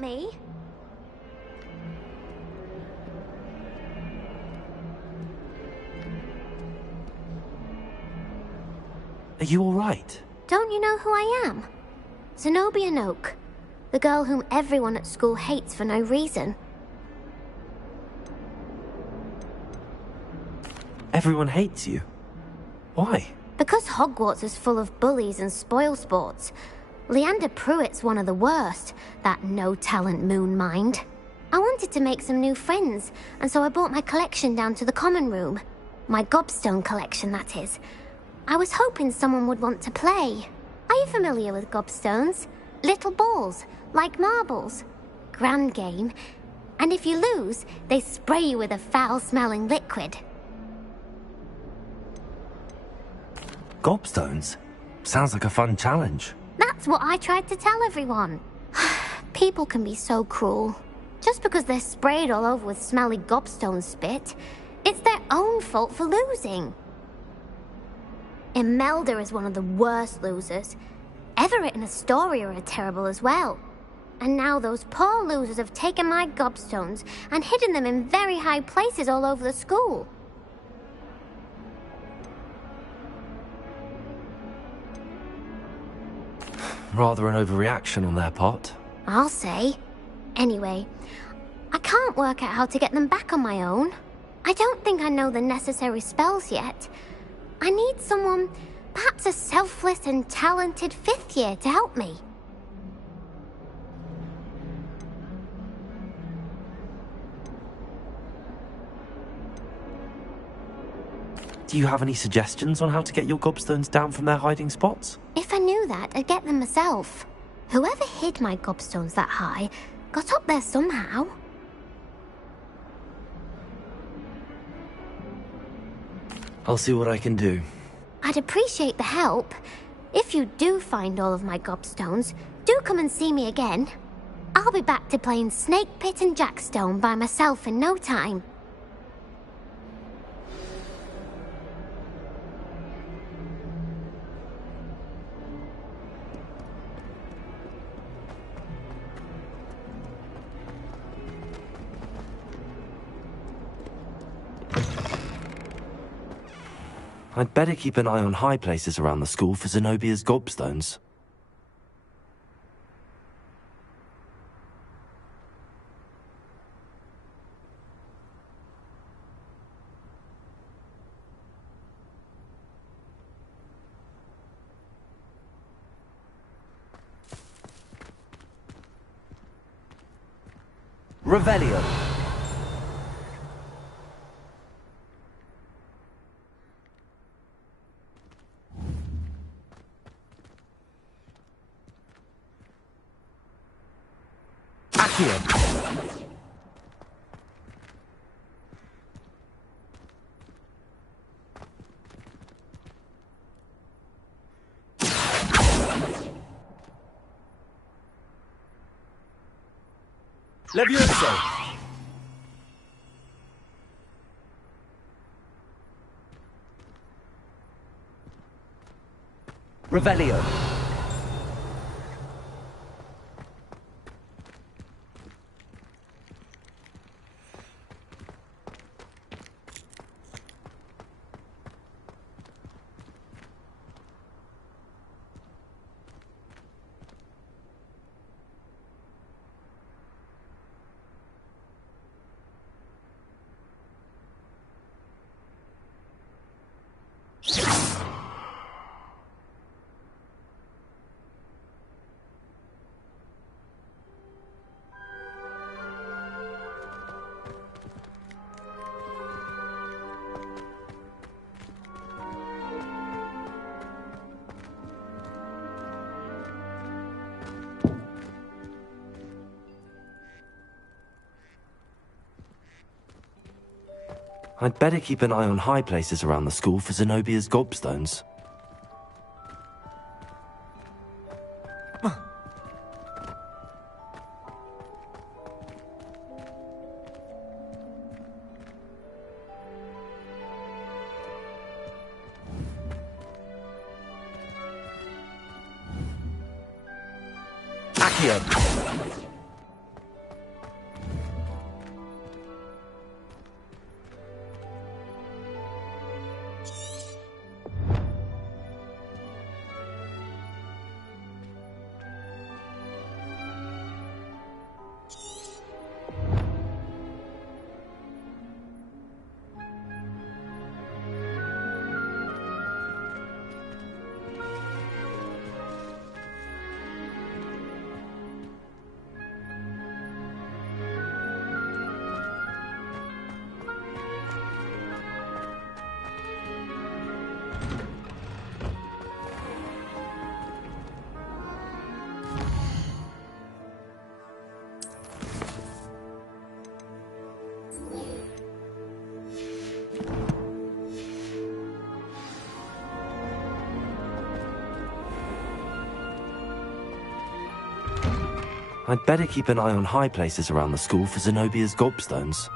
me? Are you all right? Don't you know who I am? Zenobia Noak, the girl whom everyone at school hates for no reason. Everyone hates you. Why? Because Hogwarts is full of bullies and spoilsports. Leander Pruitt's one of the worst, that no-talent moon mind. I wanted to make some new friends, and so I brought my collection down to the common room. My gobstone collection, that is. I was hoping someone would want to play. Are you familiar with gobstones? Little balls, like marbles. Grand game. And if you lose, they spray you with a foul-smelling liquid. Gobstones? Sounds like a fun challenge. That's what I tried to tell everyone. People can be so cruel. Just because they're sprayed all over with smelly gobstone spit, it's their own fault for losing. Imelda is one of the worst losers. Everett and Astoria are terrible as well. And now those poor losers have taken my gobstones and hidden them in very high places all over the school. Rather an overreaction on their part. I'll say. Anyway, I can't work out how to get them back on my own. I don't think I know the necessary spells yet. I need someone, perhaps a selfless and talented fifth year to help me. Do you have any suggestions on how to get your gobstones down from their hiding spots? If I knew that, I'd get them myself. Whoever hid my gobstones that high got up there somehow. I'll see what I can do. I'd appreciate the help. If you do find all of my gobstones, do come and see me again. I'll be back to playing Snake Pit and Jackstone by myself in no time. I'd better keep an eye on high places around the school for Zenobia's gobstones. Revelio. Levioso! Revelio. I'd better keep an eye on high places around the school for Zenobia's gobstones. Accio. I'd better keep an eye on high places around the school for Zenobia's gobstones.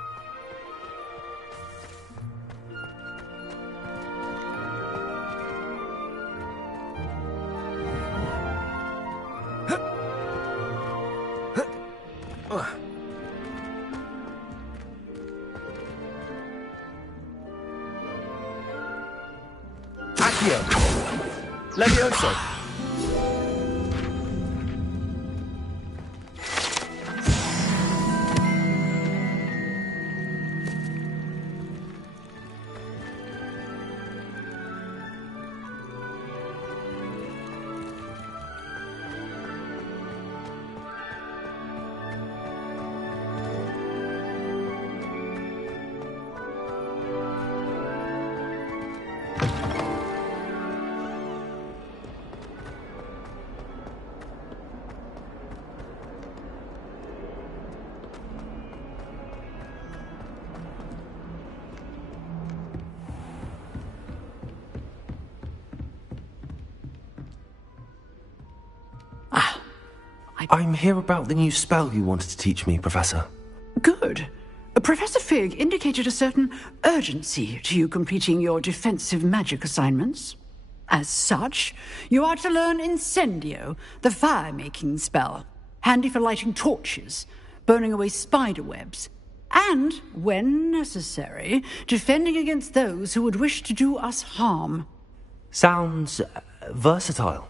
Accio. Levioso. I'm here about the new spell you wanted to teach me, Professor. Good. Professor Fig indicated a certain urgency to you completing your defensive magic assignments. As such, you are to learn Incendio, the fire-making spell, handy for lighting torches, burning away spider webs, and, when necessary, defending against those who would wish to do us harm. Sounds versatile.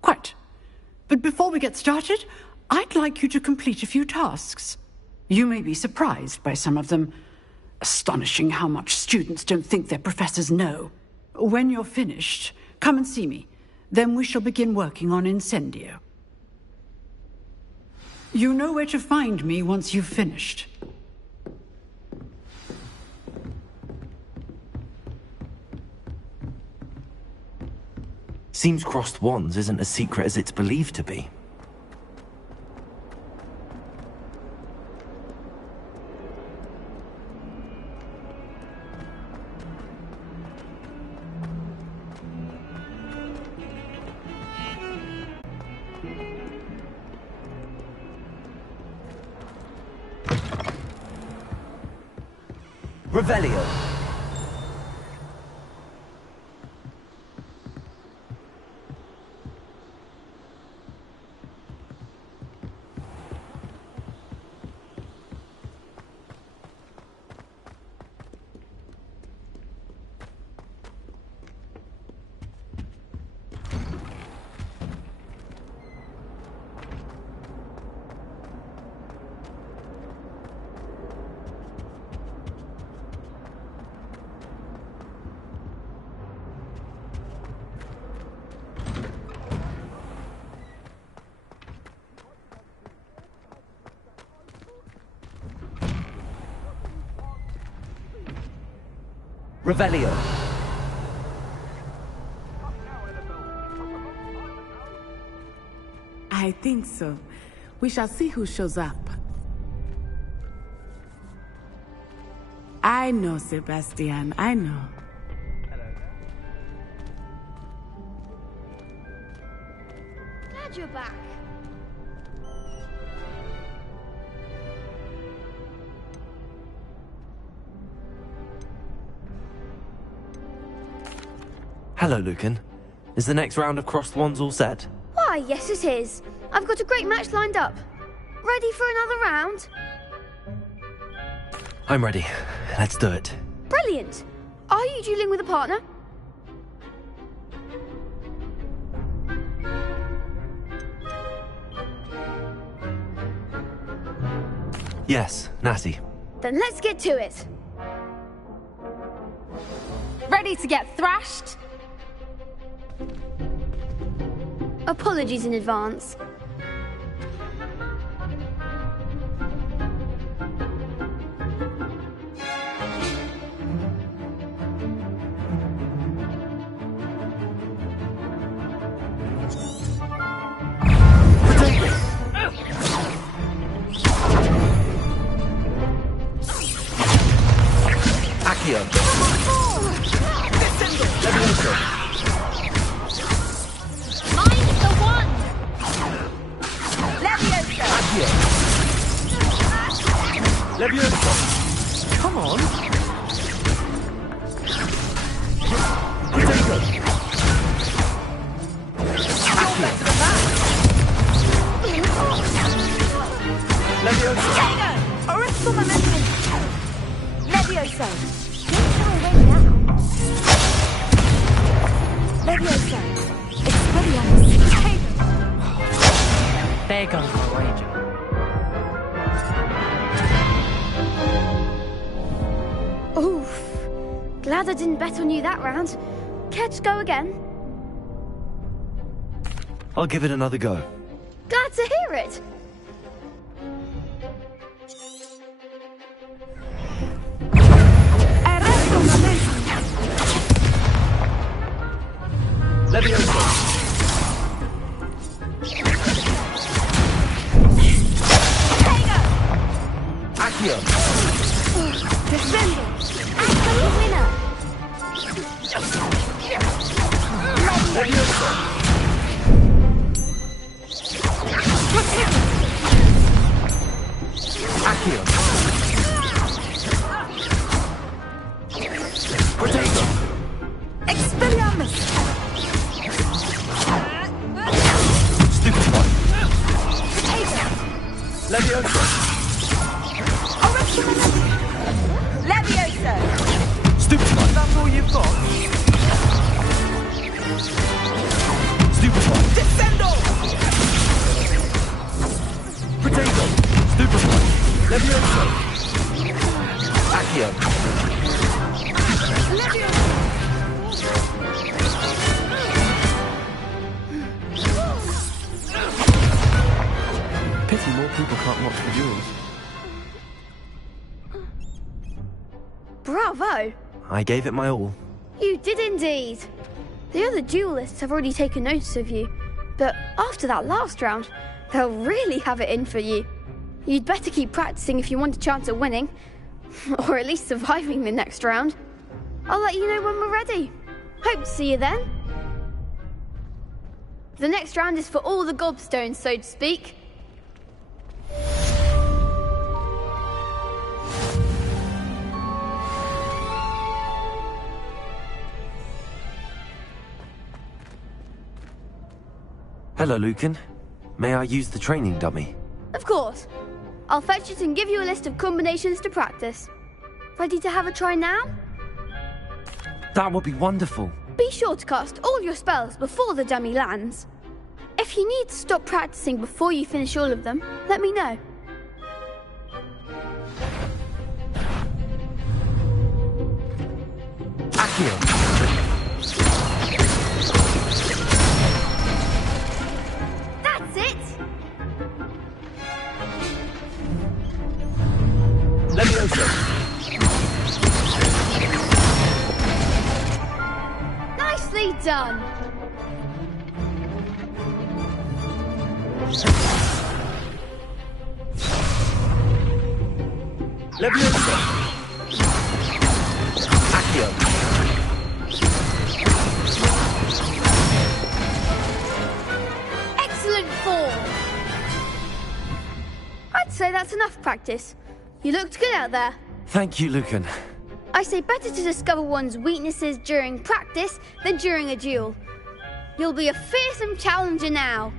Quite. But before we get started, I'd like you to complete a few tasks. You may be surprised by some of them. Astonishing how much students don't think their professors know. When you're finished, come and see me. Then we shall begin working on Incendio. You know where to find me once you've finished. Seems crossed wands isn't as secret as it's believed to be. Revelio. Revelio. I think so. We shall see who shows up. I know, Sebastian, I know. Glad you're back. Hello, Lucan. Is the next round of crossed wands all set? Why, yes it is. I've got a great match lined up. Ready for another round? I'm ready. Let's do it. Brilliant. Are you dueling with a partner? Yes, Natty. Then let's get to it. Ready to get thrashed? Apologies in advance. Accio. Levioso. Mind the wand! Levioso! Levioso! Come on! Potato! Levioso! Original momentum! Levioso! Levioso! Expelliarmus! There goes my wager. Oof. Glad I didn't bet on you that round. Care to go again? I'll give it another go. Glad to hear it. Levioso! Accio! Descendo! Absolute winner! Levioso! Accio! Potato! Expelliarmus! Stupefy! Levioso! Levioso! Stupefy! That's all you've got? Stupefy! Descendo! Potato! Stupefy! Levioso! Accio! Pity more people can't watch the duels. Bravo! I gave it my all. You did indeed. The other duelists have already taken notice of you, but after that last round, they'll really have it in for you. You'd better keep practicing if you want a chance at winning, or at least surviving the next round. I'll let you know when we're ready. Hope to see you then. The next round is for all the gobstones, so to speak. Hello, Lucan. May I use the training dummy? Of course. I'll fetch it and give you a list of combinations to practice. Ready to have a try now? That would be wonderful. Be sure to cast all your spells before the dummy lands. If you need to stop practicing before you finish all of them, let me know. Accio! That's it! Levioso! Nicely done! Levioso! Accio! Excellent form! I'd say that's enough practice. You looked good out there. Thank you, Lucan. I say better to discover one's weaknesses during practice than during a duel. You'll be a fearsome challenger now.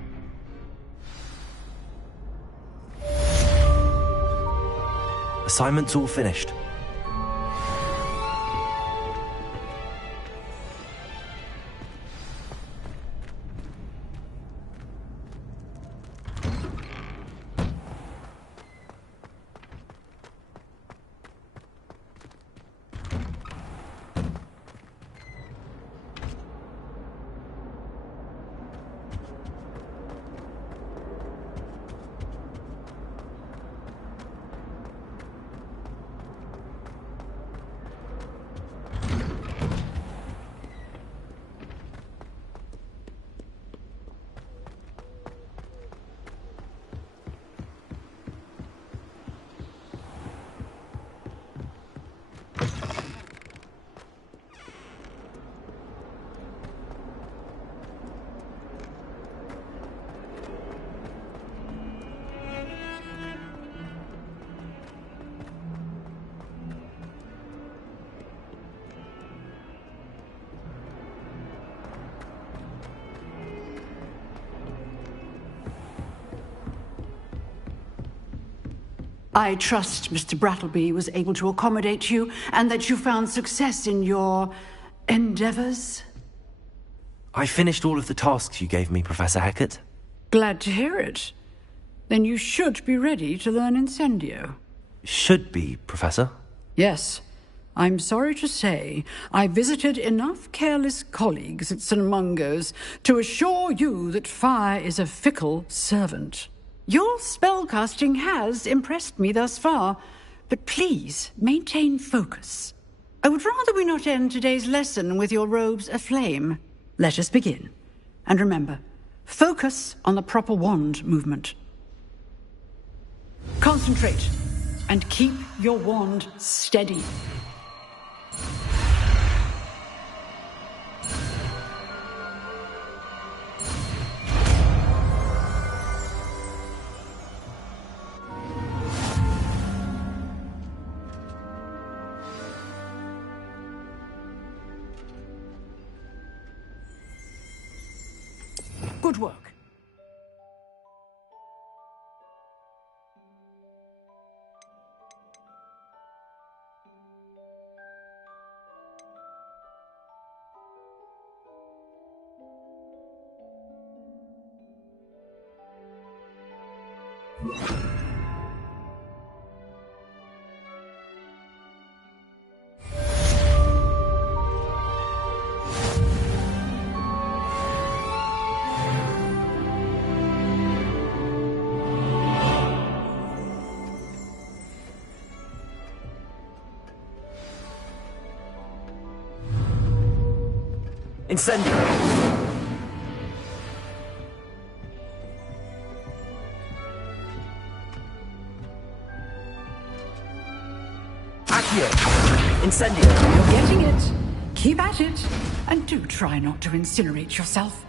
Assignment's all finished. I trust Mr. Brattleby was able to accommodate you and that you found success in your endeavors. I finished all of the tasks you gave me, Professor Hecat. Glad to hear it. Then you should be ready to learn Incendio. Should be, Professor. Yes. I'm sorry to say, I visited enough careless colleagues at St. Mungo's to assure you that fire is a fickle servant. Your spellcasting has impressed me thus far, but please maintain focus. I would rather we not end today's lesson with your robes aflame. Let us begin. And remember, focus on the proper wand movement. Concentrate, and keep your wand steady. Good work. Incendio. Accio. Incendio. You're getting it. Keep at it. And do try not to incinerate yourself.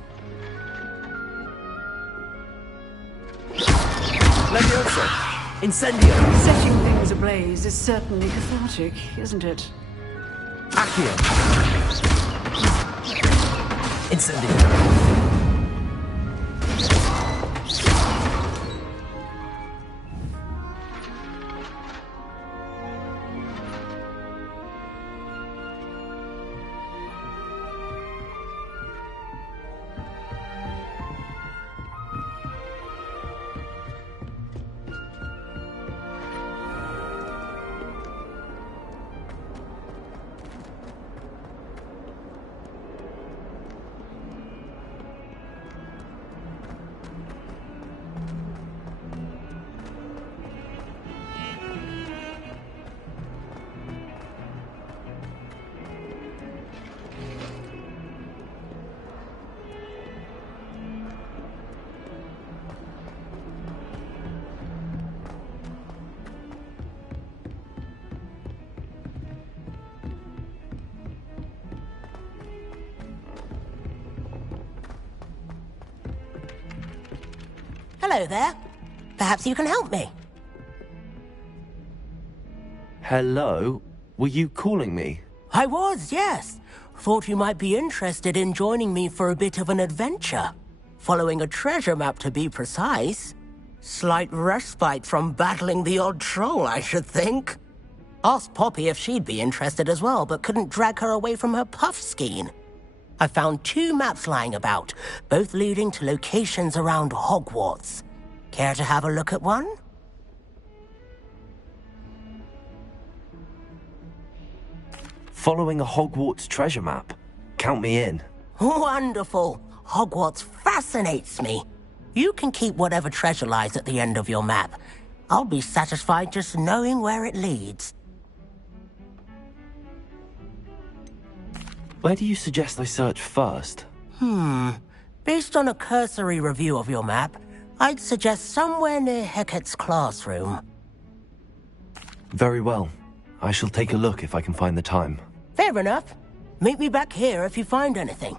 Levioso. Incendio. Setting things ablaze is certainly cathartic, isn't it? Accio. Incendio. Hello there. Perhaps you can help me. Hello? Were you calling me? I was, yes. Thought you might be interested in joining me for a bit of an adventure. Following a treasure map, to be precise. Slight respite from battling the odd troll, I should think. Asked Poppy if she'd be interested as well, but couldn't drag her away from her puff skein. I found 2 maps lying about, both leading to locations around Hogwarts. Care to have a look at one? Following a Hogwarts treasure map? Count me in. Wonderful. Hogwarts fascinates me. You can keep whatever treasure lies at the end of your map. I'll be satisfied just knowing where it leads. Where do you suggest I search first? Based on a cursory review of your map, I'd suggest somewhere near Hecat's classroom. Very well. I shall take a look if I can find the time. Fair enough. Meet me back here if you find anything.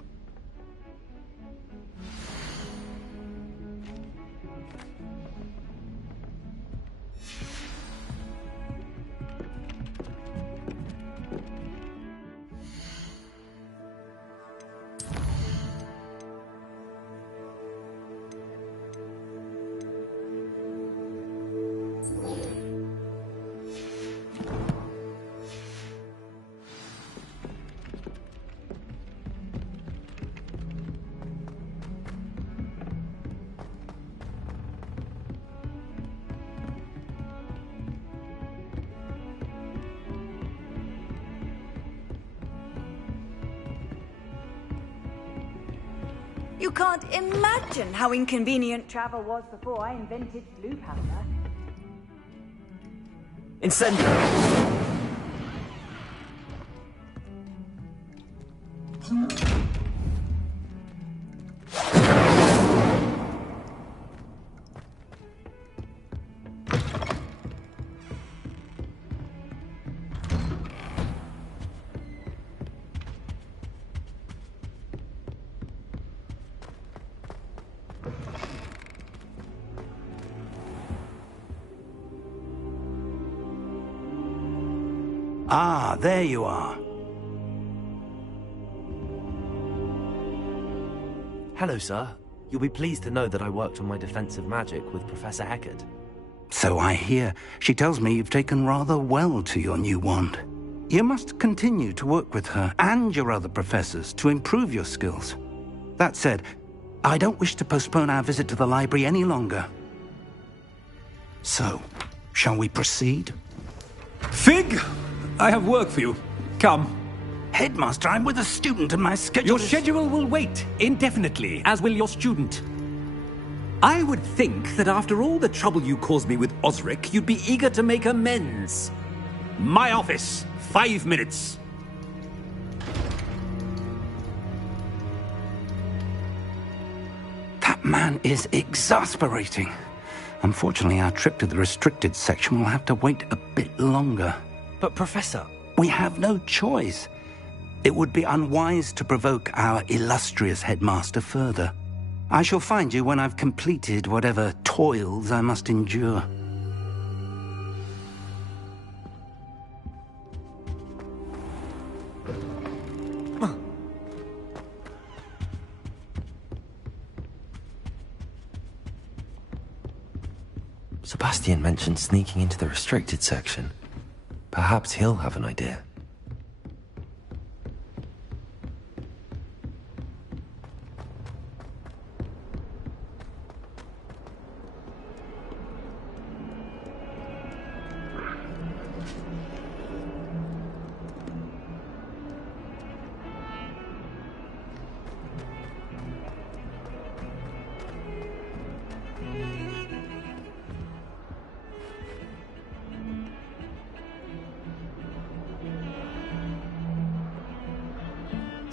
You can't imagine how inconvenient travel was before I invented blue powder. Incendio! Ah, there you are. Hello, sir. You'll be pleased to know that I worked on my defensive magic with Professor Heckard. So I hear. She tells me you've taken rather well to your new wand. You must continue to work with her and your other professors to improve your skills. That said, I don't wish to postpone our visit to the library any longer. So, shall we proceed? Fig! I have work for you. Come. Headmaster, I'm with a student and my schedule Your schedule will wait indefinitely, as will your student. I would think that after all the trouble you caused me with Osric, you'd be eager to make amends. My office, 5 minutes. That man is exasperating. Unfortunately, our trip to the restricted section will have to wait a bit longer. But, Professor... We have no choice. It would be unwise to provoke our illustrious headmaster further. I shall find you when I've completed whatever toils I must endure. Sebastian mentioned sneaking into the restricted section. Perhaps he'll have an idea.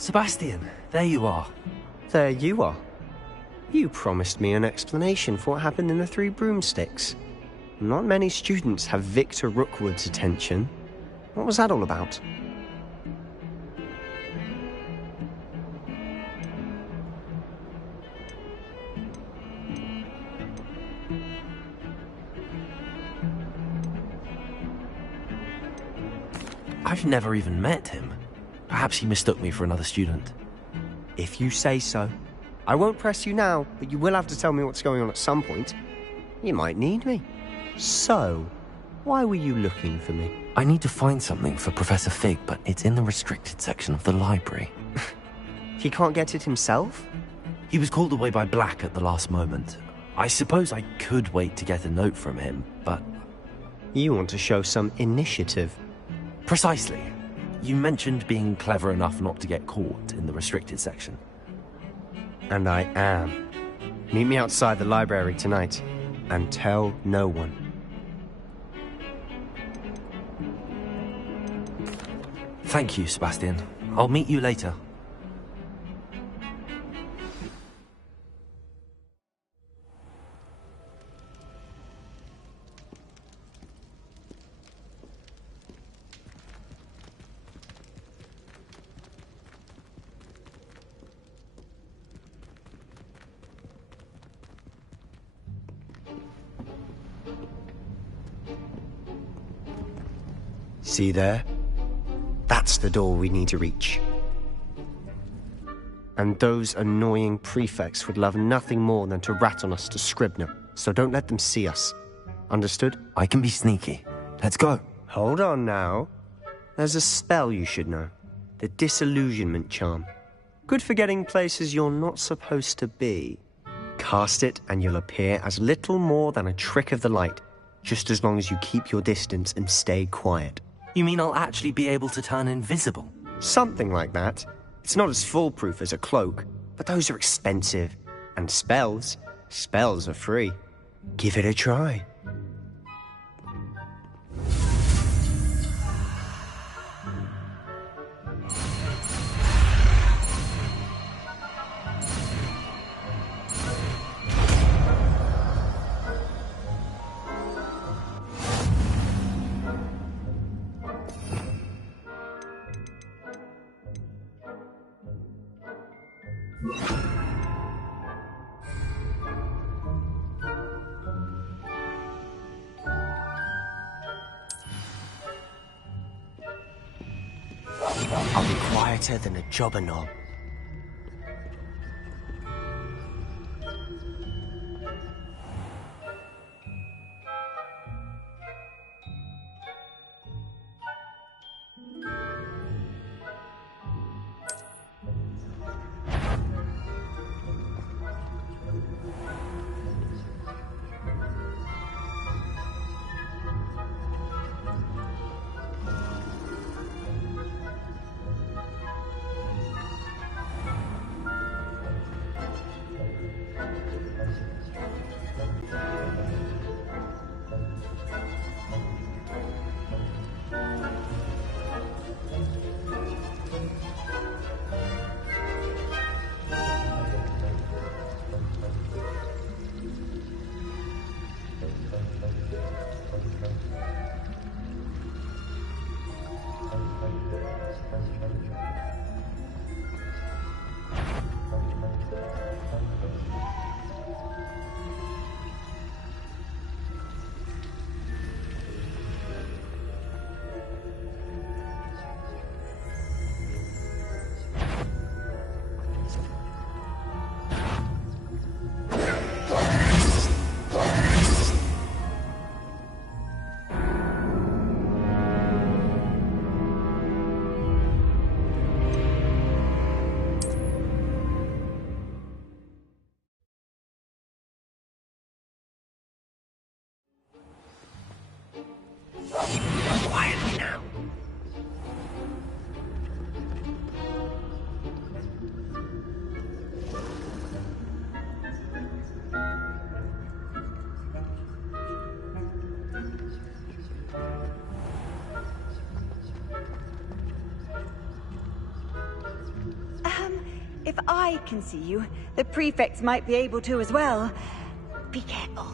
Sebastian, there you are. There you are. You promised me an explanation for what happened in the Three Broomsticks. Not many students have Victor Rookwood's attention. What was that all about? I've never even met him. Perhaps he mistook me for another student. If you say so. I won't press you now, but you will have to tell me what's going on at some point. You might need me. So, why were you looking for me? I need to find something for Professor Fig, but it's in the restricted section of the library. He can't get it himself? He was called away by Black at the last moment. I suppose I could wait to get a note from him, but... You want to show some initiative. Precisely. You mentioned being clever enough not to get caught in the restricted section. And I am. Meet me outside the library tonight, and tell no one. Thank you, Sebastian. I'll meet you later. See there? That's the door we need to reach. And those annoying prefects would love nothing more than to rat on us to Scribner, so don't let them see us. Understood? I can be sneaky. Let's go. Hold on now. There's a spell you should know. The Disillusionment Charm. Good for getting places you're not supposed to be. Cast it and you'll appear as little more than a trick of the light, just as long as you keep your distance and stay quiet. You mean I'll actually be able to turn invisible? Something like that. It's not as foolproof as a cloak, but those are expensive. And spells are free. Give it a try. I'll be quieter than a jobberknoll. Quietly now. If I can see you, the prefects might be able to as well. Be careful.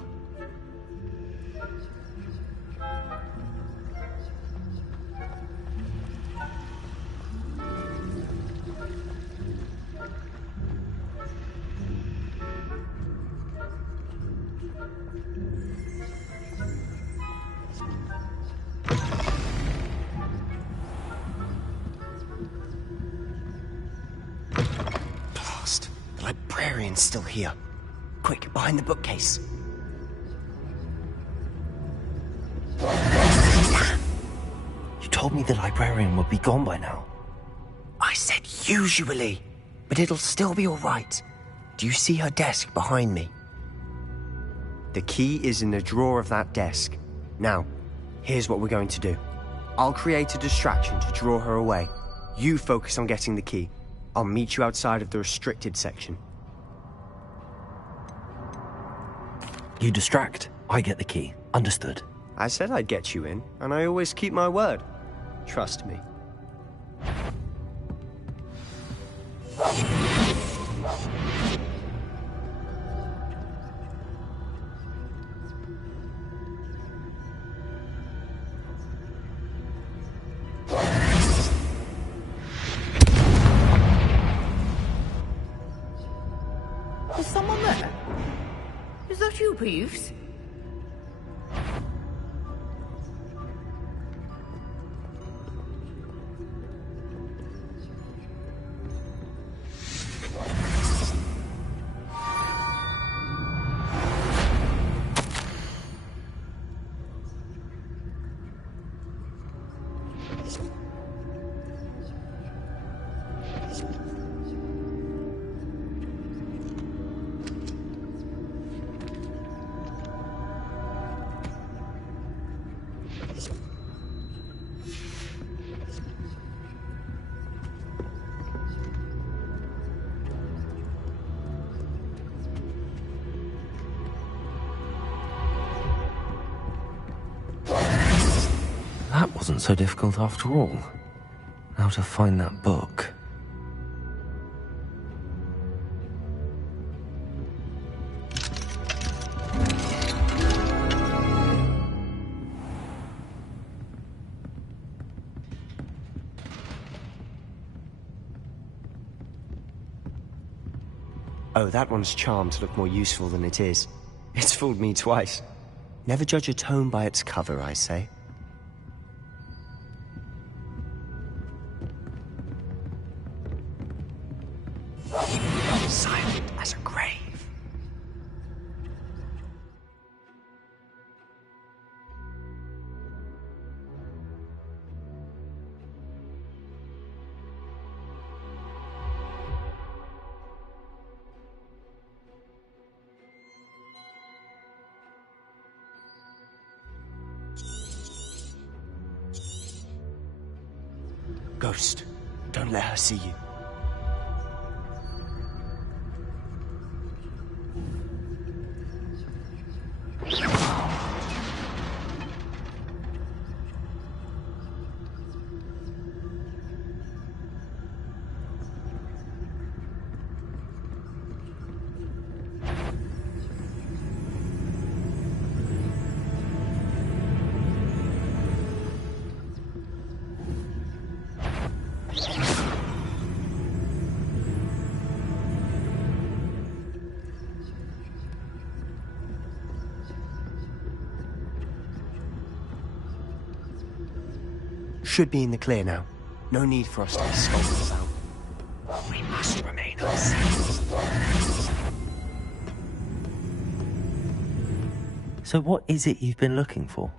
Librarian's still here. Quick, behind the bookcase. You told me the librarian would be gone by now. I said usually, but it'll still be all right. Do you see her desk behind me? The key is in the drawer of that desk. Now, here's what we're going to do. I'll create a distraction to draw her away. You focus on getting the key. I'll meet you outside of the restricted section. You distract, I get the key. Understood. I said I'd get you in, and I always keep my word. Trust me. Is someone there? Is that you, Peeves? That wasn't so difficult after all. Now to find that book. Oh, that one's charmed to look more useful than it is. It's fooled me twice. Never judge a tome by its cover, I say. Silent as a grave. Ghost, don't let her see you. Should be in the clear now. No need for us to be skulking about. We must remain ourselves. So what is it you've been looking for?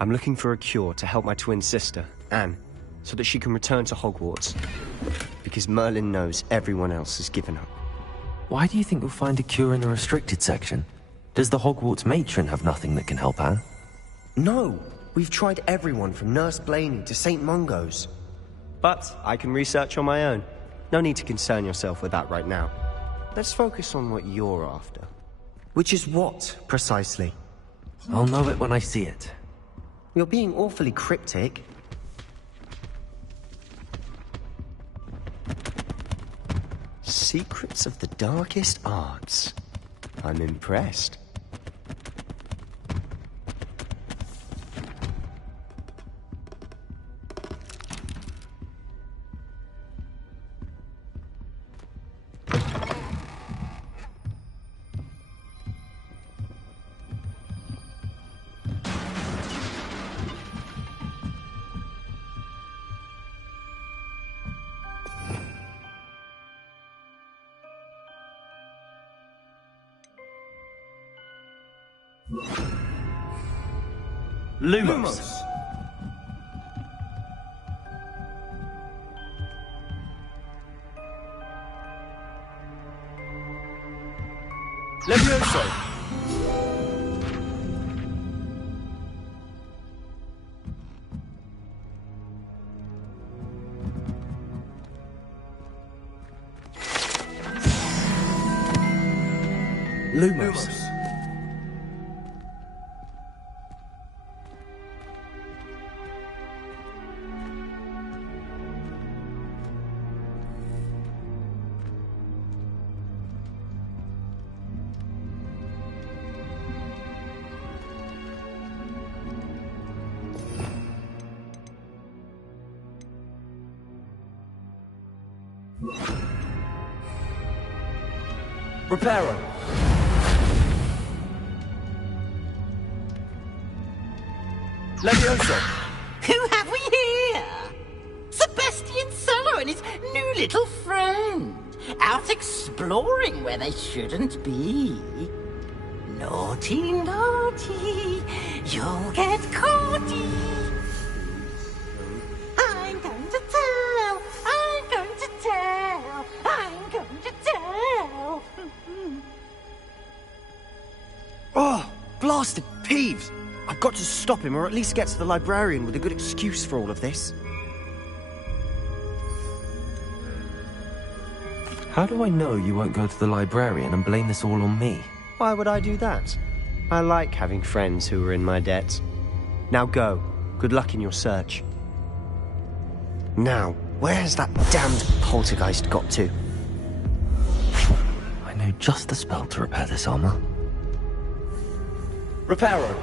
I'm looking for a cure to help my twin sister, Anne, so that she can return to Hogwarts. Because Merlin knows everyone else has given up. Why do you think you'll find a cure in the restricted section? Does the Hogwarts matron have nothing that can help Anne? No! We've tried everyone from Nurse Blaney to St. Mungo's. But I can research on my own. No need to concern yourself with that right now. Let's focus on what you're after. Which is what, precisely? I'll know it when I see it. You're being awfully cryptic. Secrets of the darkest arts. I'm impressed. Lumos. Levioso. Lumos. Reparo. Levioso. Who have we here? Sebastian Solo and his new little friend. Out exploring where they shouldn't be. Naughty, naughty. You'll get caughty. I'm going to tell. I'm going to tell. I'm going to tell. Oh, blasted Peeves! I've got to stop him, or at least get to the librarian with a good excuse for all of this. How do I know you won't go to the librarian and blame this all on me? Why would I do that? I like having friends who are in my debt. Now go Good luck in your search. Now, where has that damned poltergeist got to? I know just the spell to repair this armor. Reparo!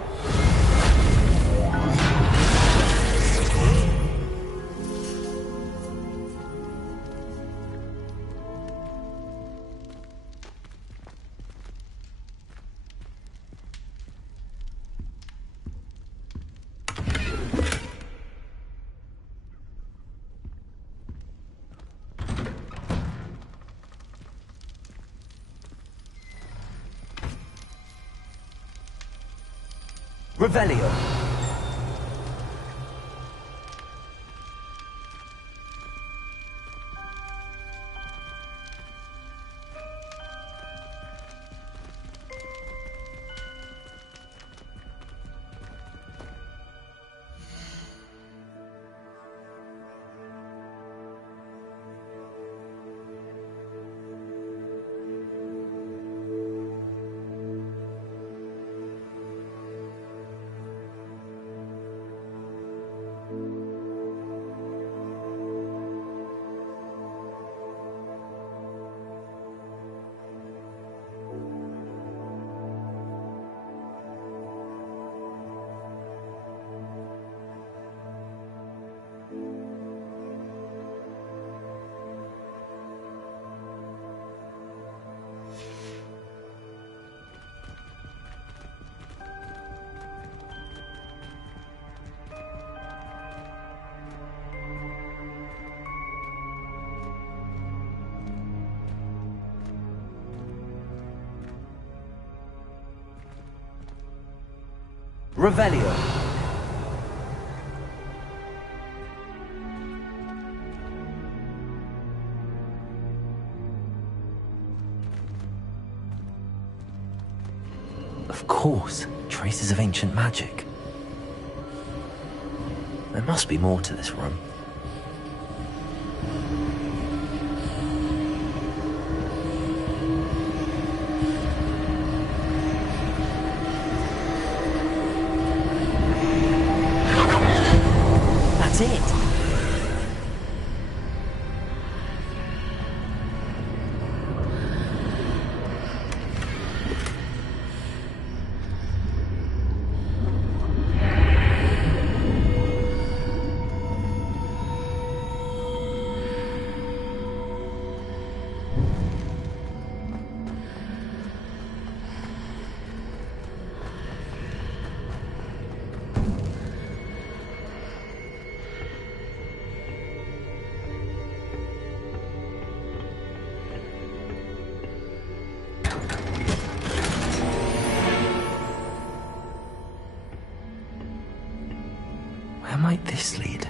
Revelio. Revelio. Of course, traces of ancient magic. There must be more to this room. That's it. Where might this lead?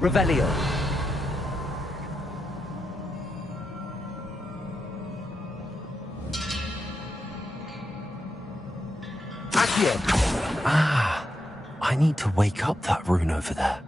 Revelio. Accio. Ah, I need to wake up that rune over there.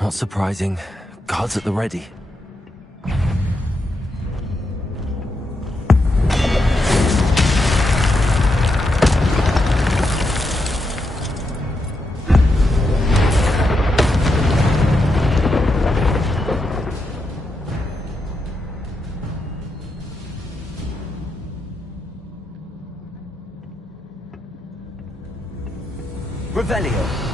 Not surprising. Guards at the ready. Revelio.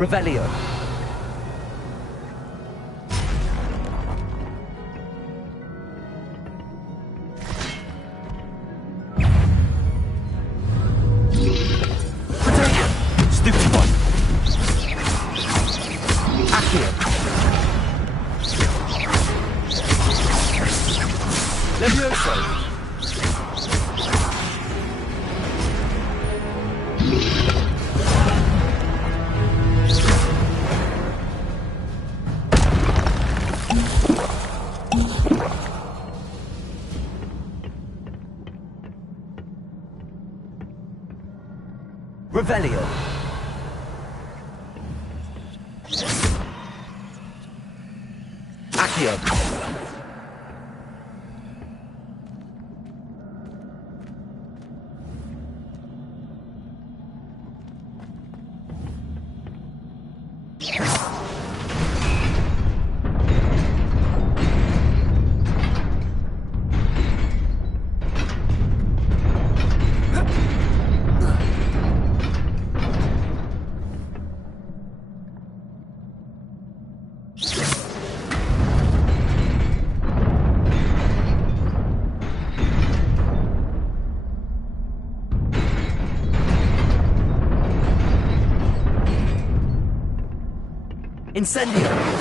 Revelio. Stupid one. Accio. Levioso. Revelio. Accio. Incendio!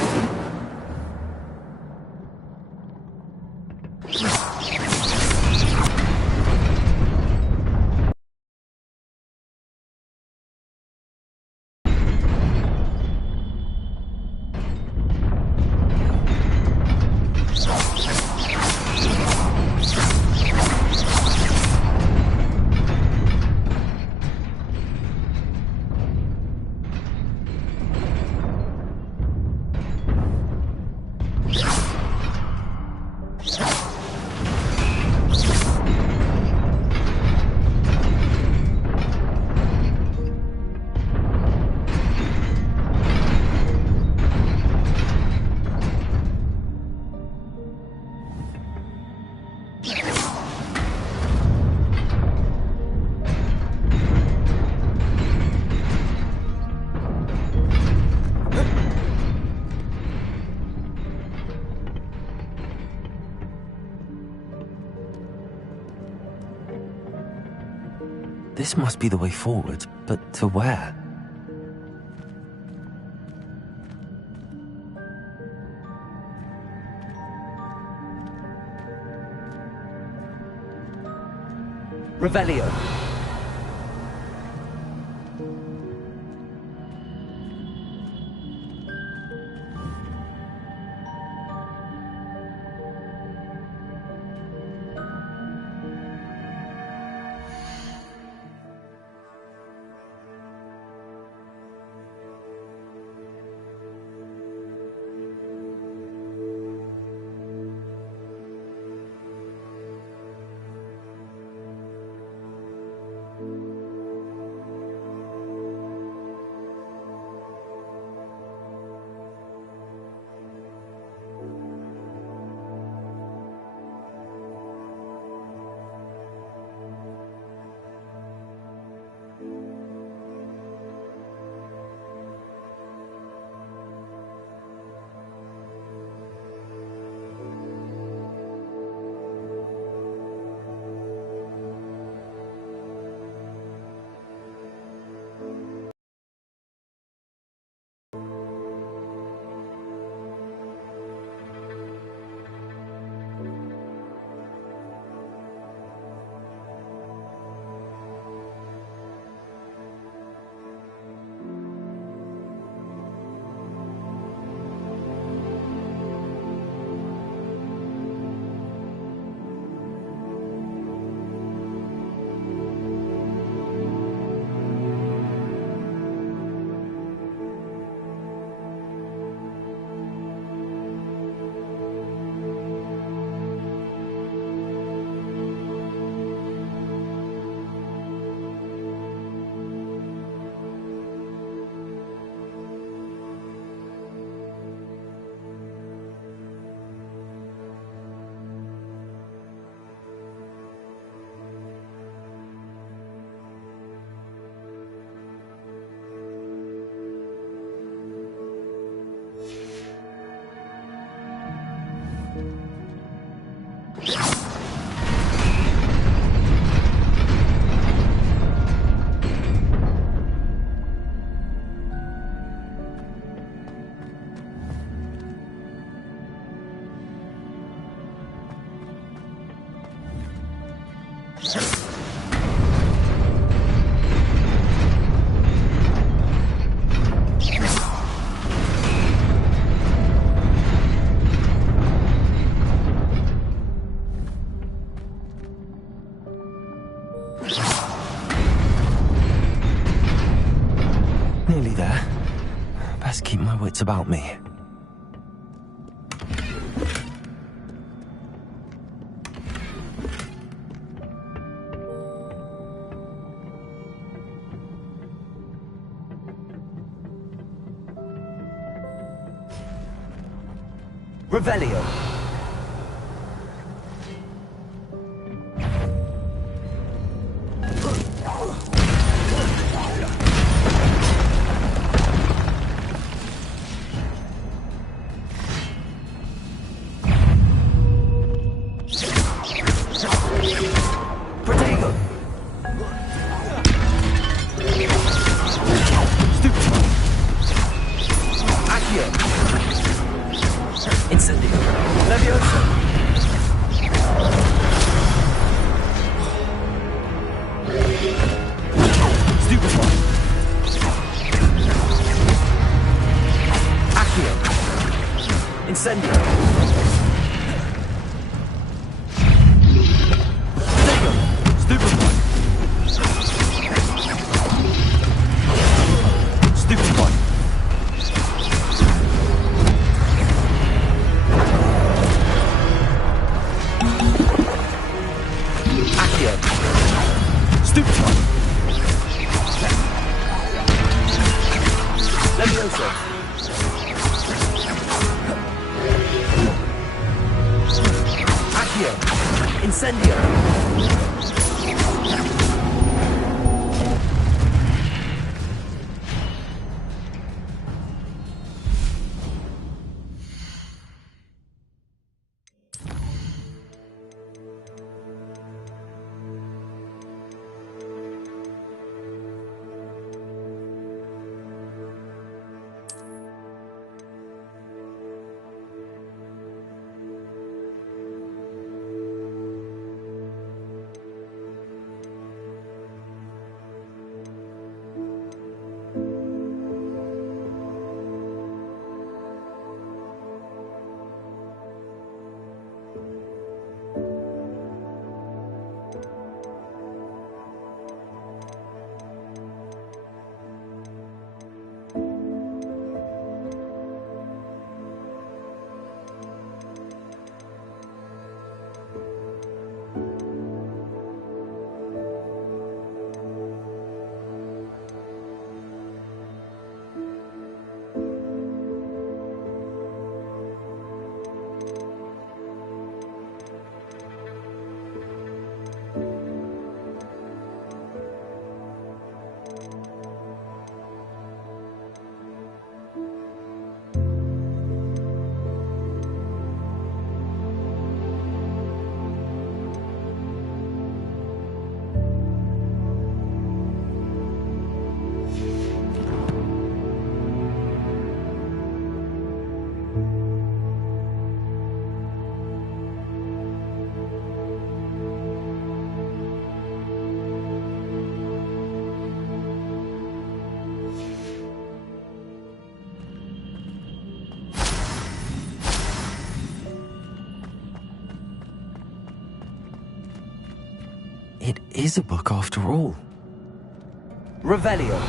This must be the way forward, but to where? Revelio. Nearly there. Best keep my wits about me. Revelio. Protego. Stupefy. Accio. Incendio. Levioso. Stupefy. Accio. Incendio. Protego. Stupefy. Stupefy. Accio. Stupefy. Levioso. Accio. Incendio. It is a book after all. Revelio.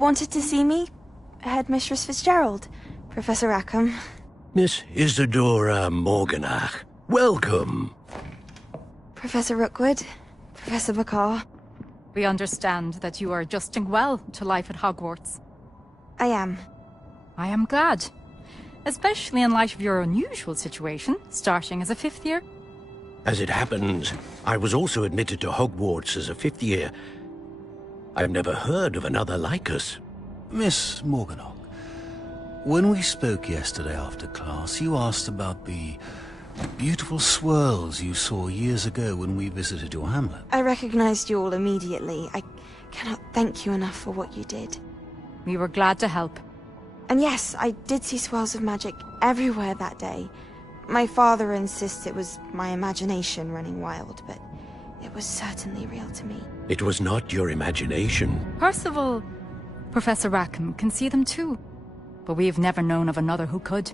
wanted to see me? Headmistress Fitzgerald, Professor Rackham. Miss Isadora Morganach, welcome. Professor Rookwood, Professor Bakar. We understand that you are adjusting well to life at Hogwarts. I am. I am glad. Especially in light of your unusual situation, starting as a 5th year. As it happens, I was also admitted to Hogwarts as a 5th year. I've never heard of another like us. Miss Morganach, when we spoke yesterday after class, you asked about the beautiful swirls you saw years ago when we visited your hamlet. I recognized you all immediately. I cannot thank you enough for what you did. We were glad to help. And yes, I did see swirls of magic everywhere that day. My father insists it was my imagination running wild, but it was certainly real to me. It was not your imagination. Percival, Professor Rackham can see them too. But we have never known of another who could.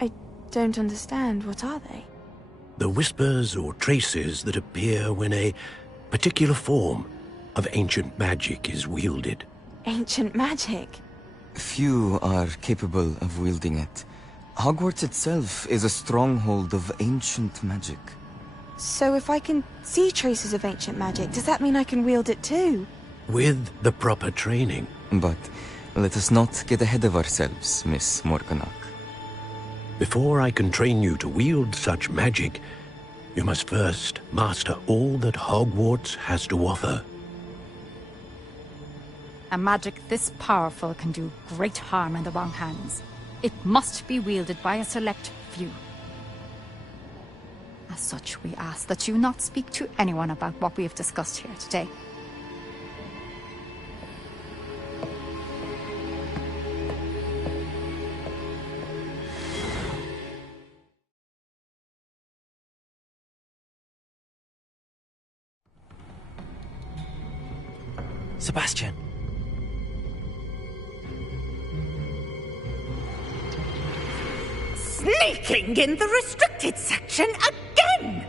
I don't understand. What are they? The whispers or traces that appear when a particular form of ancient magic is wielded. Ancient magic? Few are capable of wielding it. Hogwarts itself is a stronghold of ancient magic. So if I can see traces of ancient magic, does that mean I can wield it too? With the proper training. But let us not get ahead of ourselves, Miss Morganach. Before I can train you to wield such magic, you must first master all that Hogwarts has to offer. A magic this powerful can do great harm in the wrong hands. It must be wielded by a select few. As such, we ask that you not speak to anyone about what we have discussed here today. Sebastian. Sneaking in the restricted section again!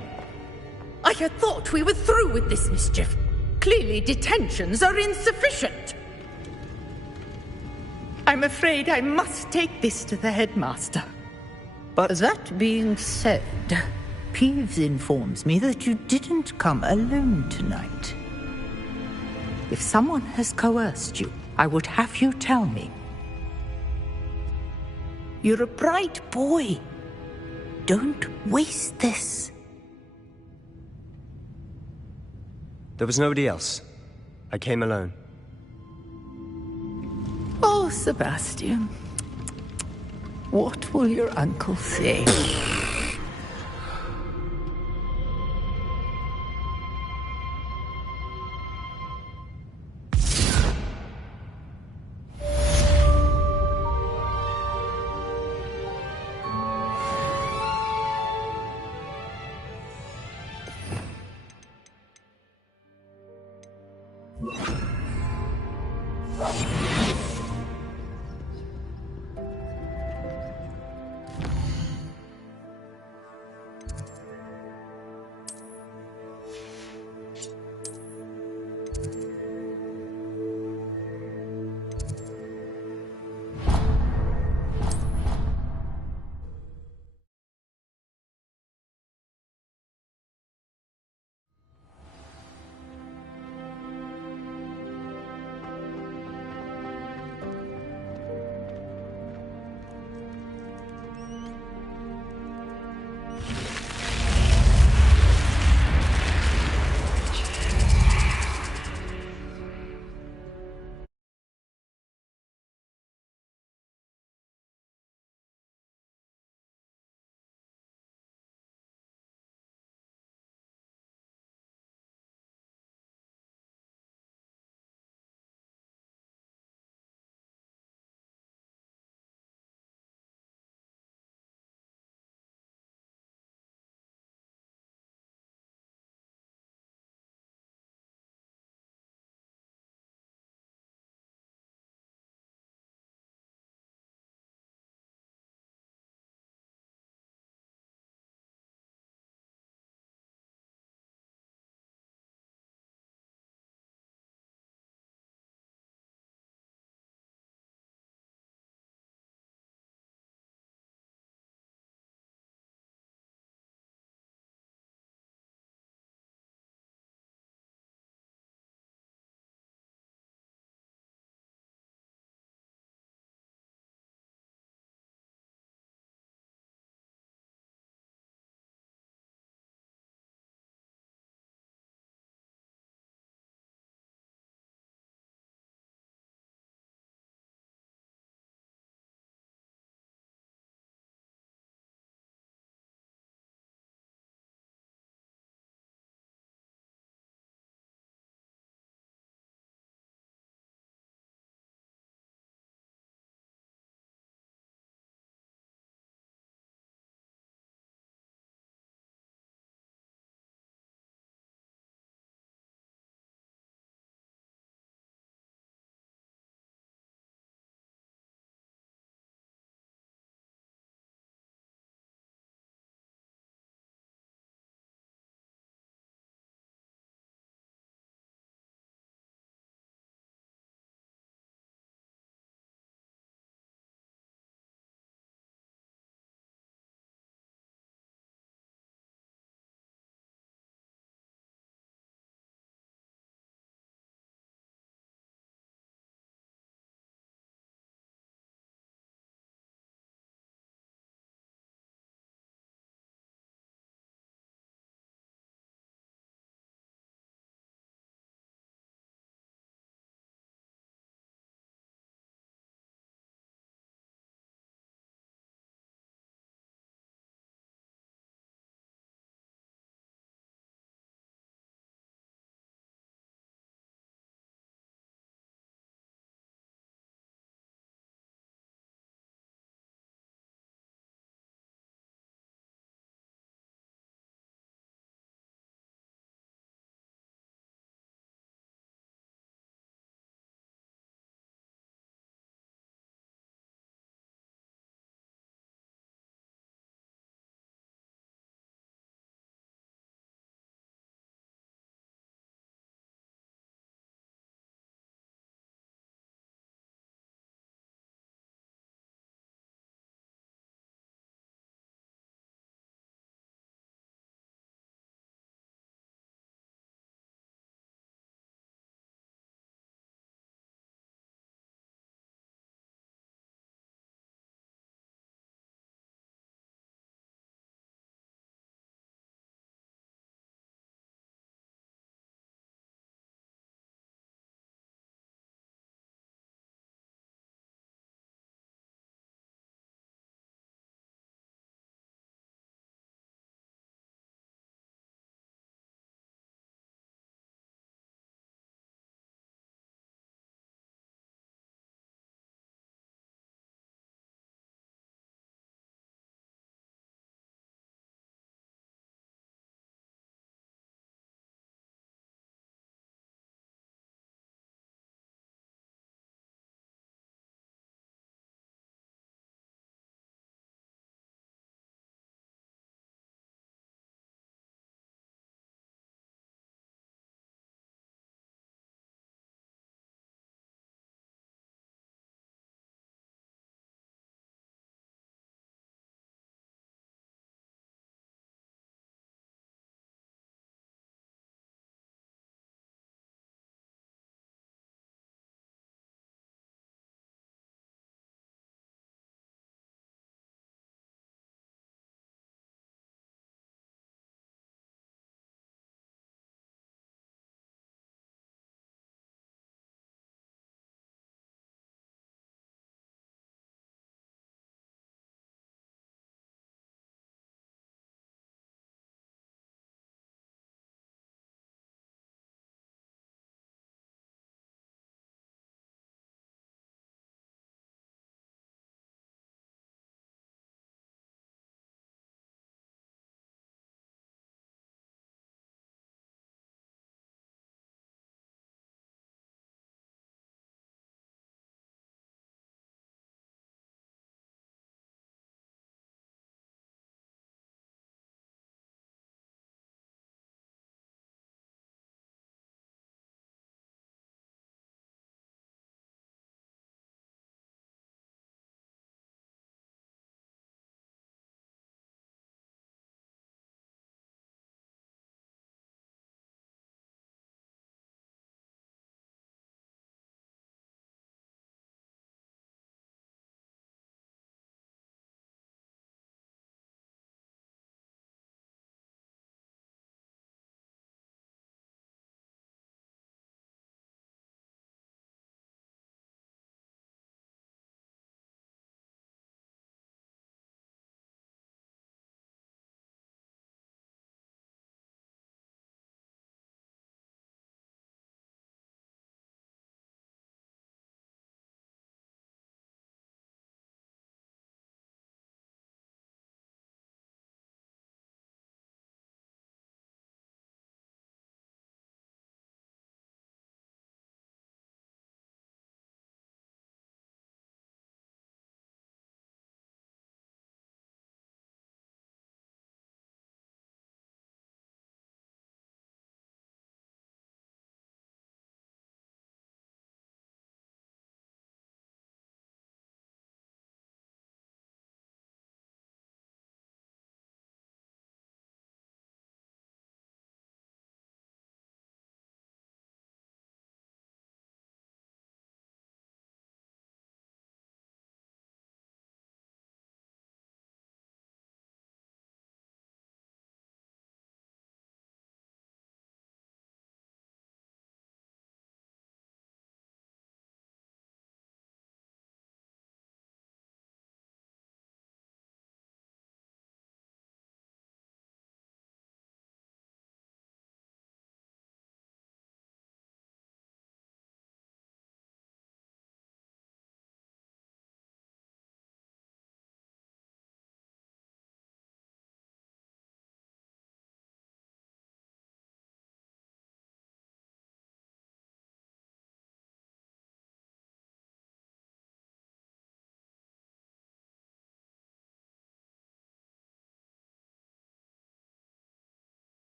I had thought we were through with this mischief. Clearly detentions are insufficient. I'm afraid I must take this to the headmaster. But that being said, Peeves informs me that you didn't come alone tonight. If someone has coerced you, I would have you tell me. You're a bright boy. Don't waste this. There was nobody else. I came alone. Oh, Sebastian. What will your uncle say?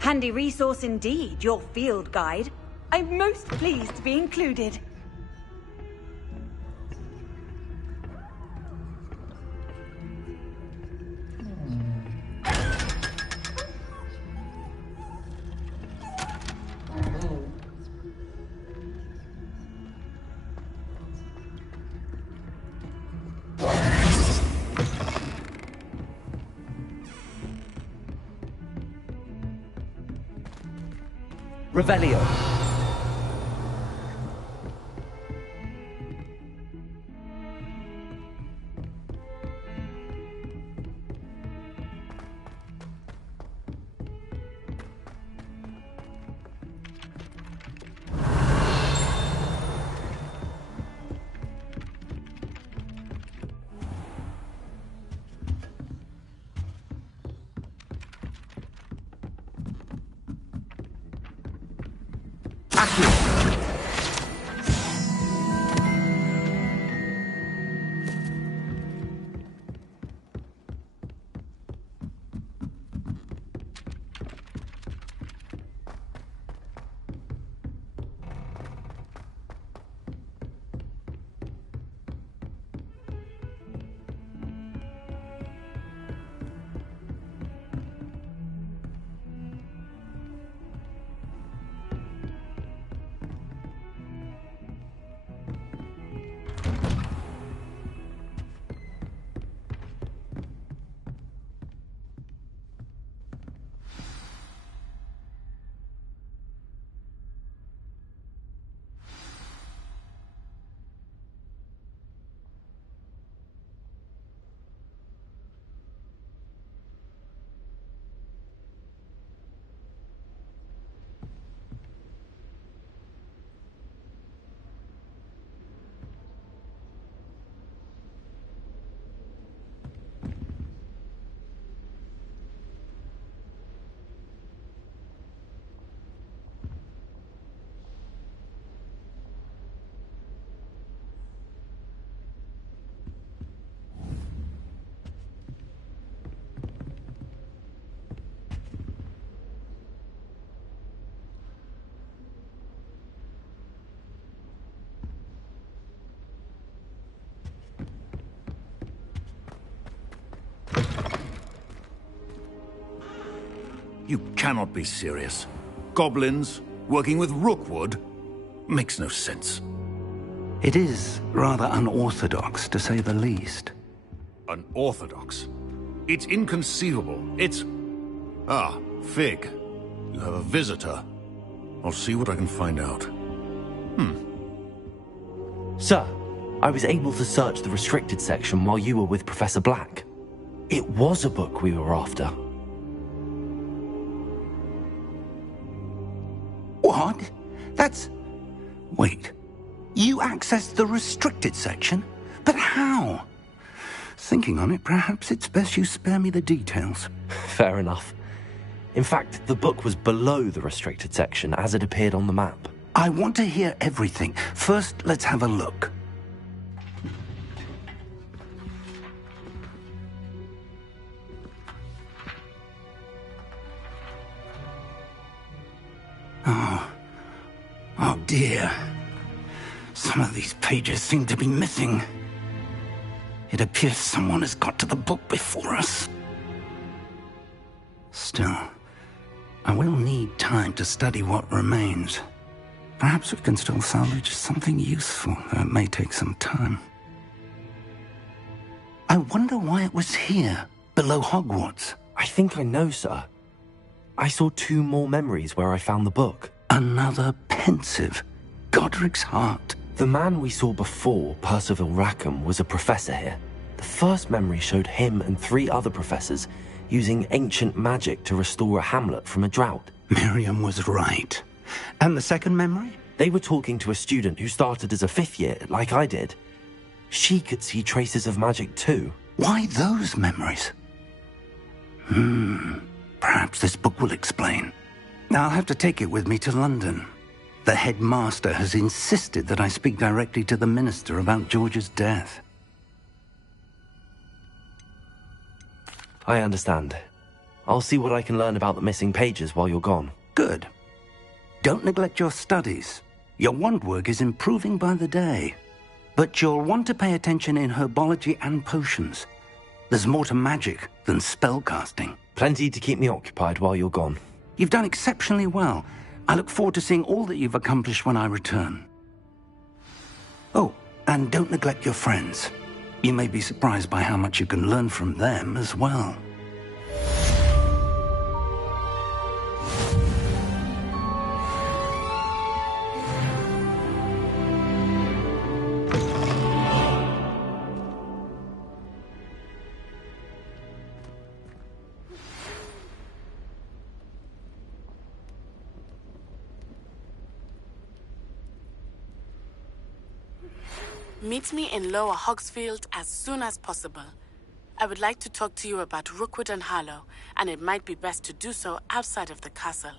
Handy resource indeed, your field guide. I'm most pleased to be included. Revelio. You cannot be serious. Goblins working with Rookwood? Makes no sense. It is rather unorthodox, to say the least. Unorthodox? It's inconceivable. It's... Ah, Fig. You have a visitor. I'll see what I can find out. Sir, I was able to search the restricted section while you were with Professor Black. It was a book we were after. What? That's... Wait. You accessed the restricted section? But how? Thinking on it, perhaps it's best you spare me the details. Fair enough. In fact, the book was below the restricted section as it appeared on the map. I want to hear everything. First, let's have a look. Oh dear. Some of these pages seem to be missing. It appears someone has got to the book before us. Still, I will need time to study what remains. Perhaps we can still salvage something useful, though it may take some time. I wonder why it was here, below Hogwarts. I think I know, sir. I saw 2 more memories where I found the book. Another pensive. Godric's heart. The man we saw before, Percival Rackham, was a professor here. The first memory showed him and 3 other professors using ancient magic to restore a hamlet from a drought. Miriam was right. And the second memory? They were talking to a student who started as a 5th year, like I did. She could see traces of magic too. Why those memories? Perhaps this book will explain. I'll have to take it with me to London. The headmaster has insisted that I speak directly to the minister about George's death. I understand. I'll see what I can learn about the missing pages while you're gone. Good. Don't neglect your studies. Your wand work is improving by the day. But you'll want to pay attention in herbology and potions. There's more to magic than spellcasting. Plenty to keep me occupied while you're gone. You've done exceptionally well. I look forward to seeing all that you've accomplished when I return. Oh, and don't neglect your friends. You may be surprised by how much you can learn from them as well. Meet me in Lower Hogsfield as soon as possible. I would like to talk to you about Rookwood and Harlow, and it might be best to do so outside of the castle.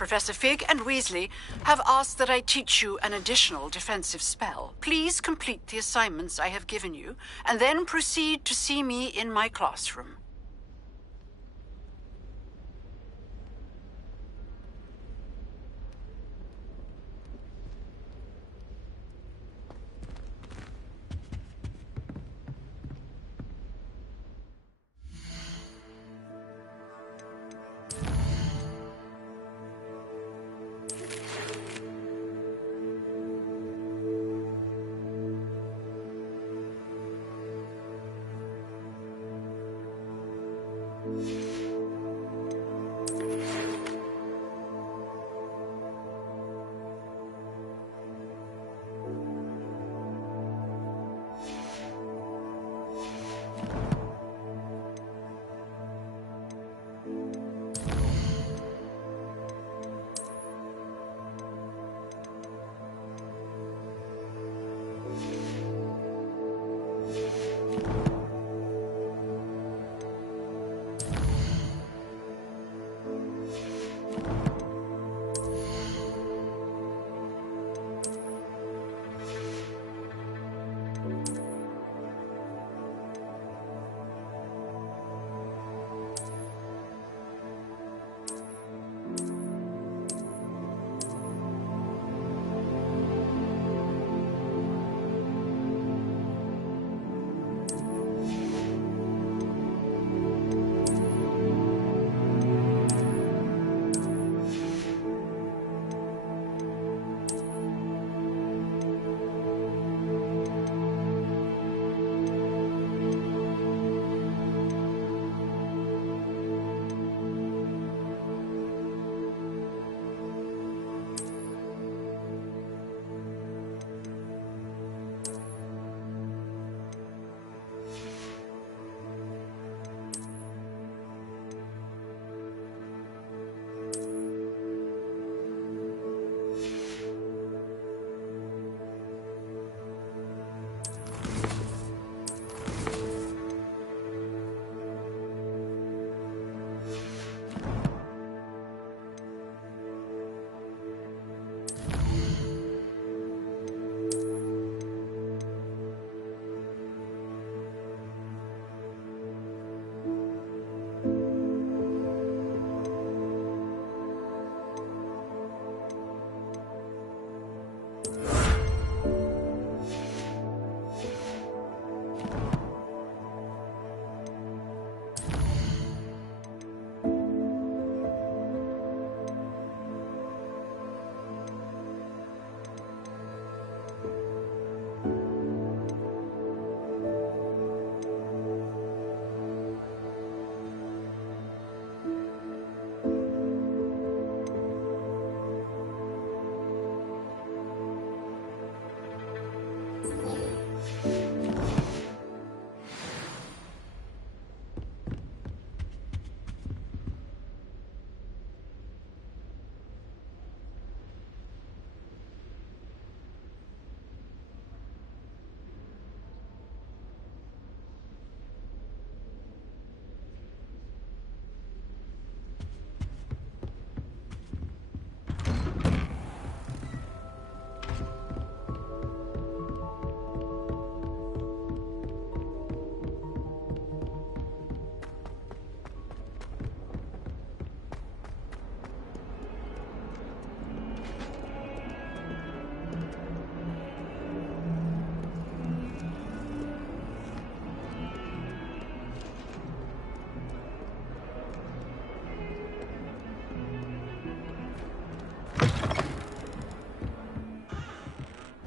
Professor Fig and Weasley have asked that I teach you an additional defensive spell. Please complete the assignments I have given you, and then proceed to see me in my classroom.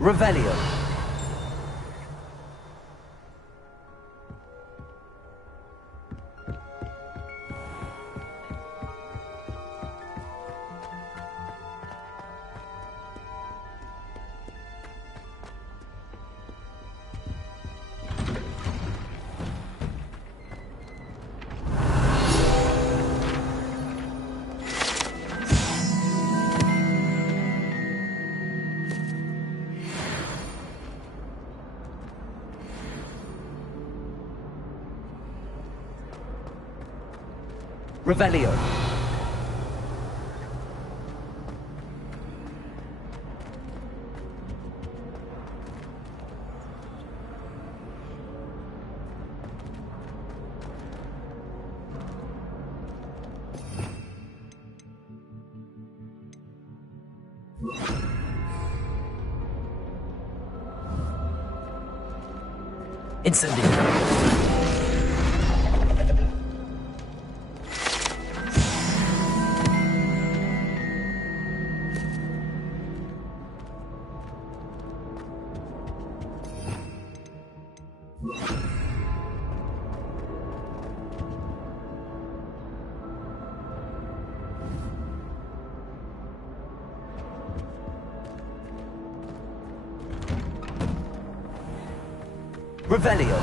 Revelio. Revelio. Incendio. Revelio.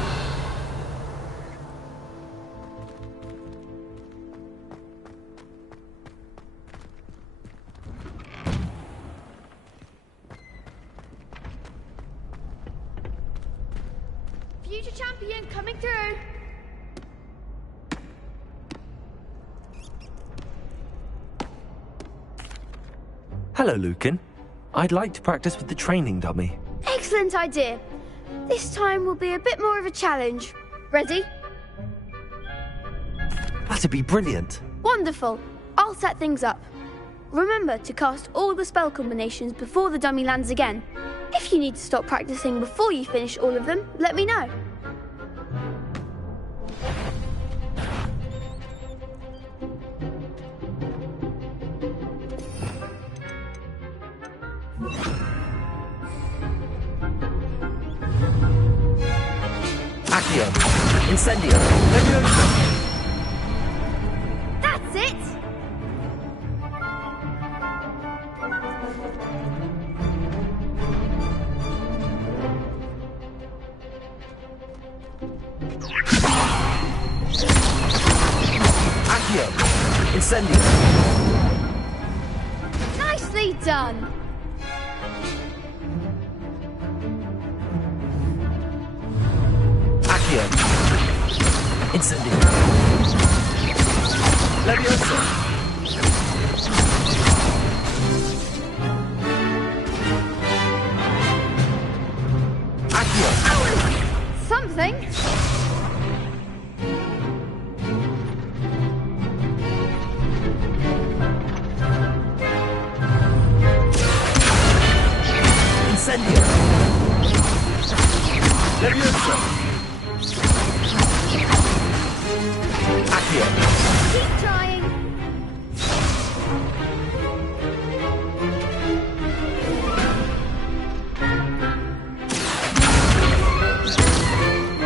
Future champion coming through. Hello, Lucan. I'd like to practice with the training dummy. Excellent idea. This time will be a bit more of a challenge. Ready? That'd be brilliant. Wonderful. I'll set things up. Remember to cast all the spell combinations before the dummy lands again. If you need to stop practicing before you finish all of them, let me know. Accio. Incendio. Leviosa. That's it! Accio. Incendio. Nicely done! Accio. Incendio. Leviosa. Accio. Something? Incendio. Leviosa. Accio. Keep trying.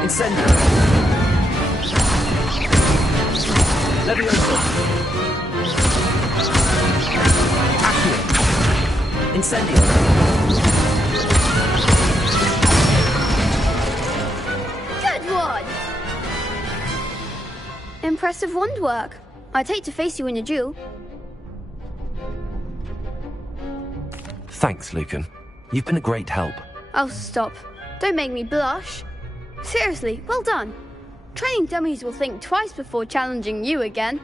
Incendio. Leviosa. Accio. Incendio. Good one! Impressive wand work. I'd hate to face you in a duel. Thanks, Lucan. You've been a great help. Oh, stop. Don't make me blush. Seriously, well done. Training dummies will think twice before challenging you again.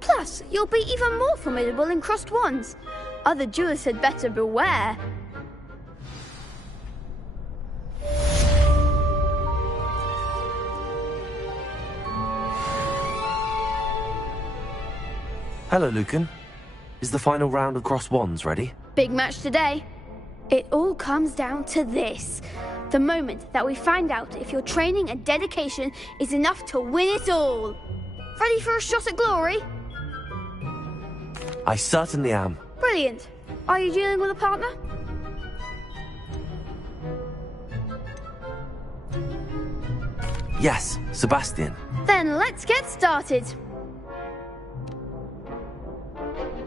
Plus, you'll be even more formidable in crossed wands. Other duelists had better beware. Hello, Lucan. Is the final round of Cross Wands ready? Big match today. It all comes down to this. The moment that we find out if your training and dedication is enough to win it all. Ready for a shot at glory? I certainly am. Brilliant. Are you dealing with a partner? Yes, Sebastian. Then let's get started.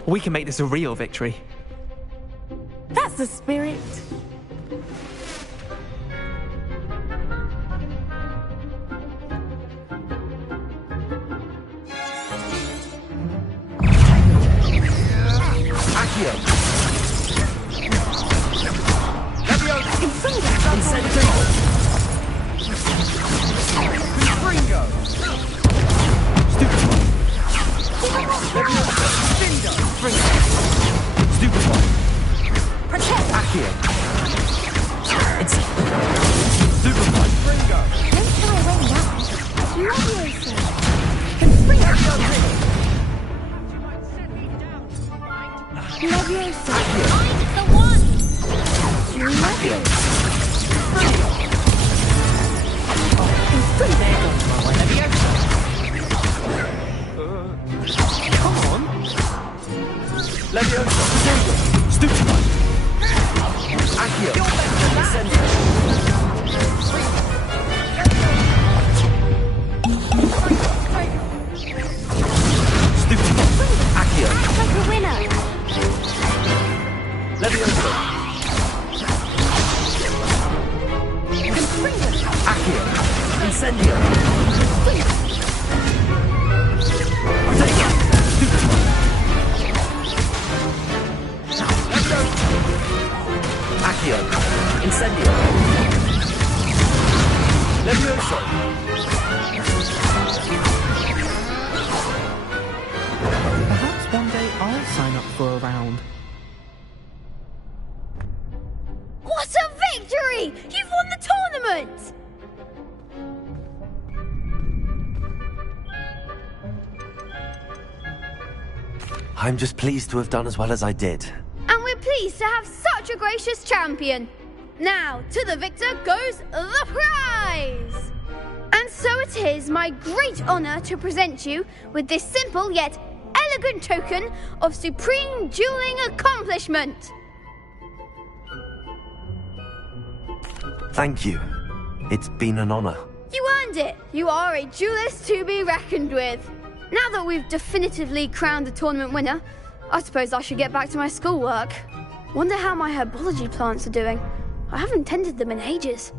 We can make this a real victory. That's the spirit. Accio. Confringo. Stupefy. Stupefy. Protect. Accio. Stupefy. Confringo. Don't try away now. Leviosa. Leviosa. I'm the one. Leviosa. Come on. Leviosa. Stupefy. Accio. Incendio. Stupefy. Accio. Act like a winner. Leviosa. Accio. Incendio. Accio. Incendio. Leviosa. Perhaps one day I'll sign up for a round. What a victory! You've won the tournament! I'm just pleased to have done as well as I did. And we're pleased to have such a gracious champion. Now, to the victor goes the prize! And so it is my great honor to present you with this simple yet elegant token of supreme dueling accomplishment. Thank you. It's been an honor. You earned it. You are a duelist to be reckoned with. Now that we've definitively crowned the tournament winner, I suppose I should get back to my schoolwork. Wonder how my herbology plants are doing. I haven't tended them in ages.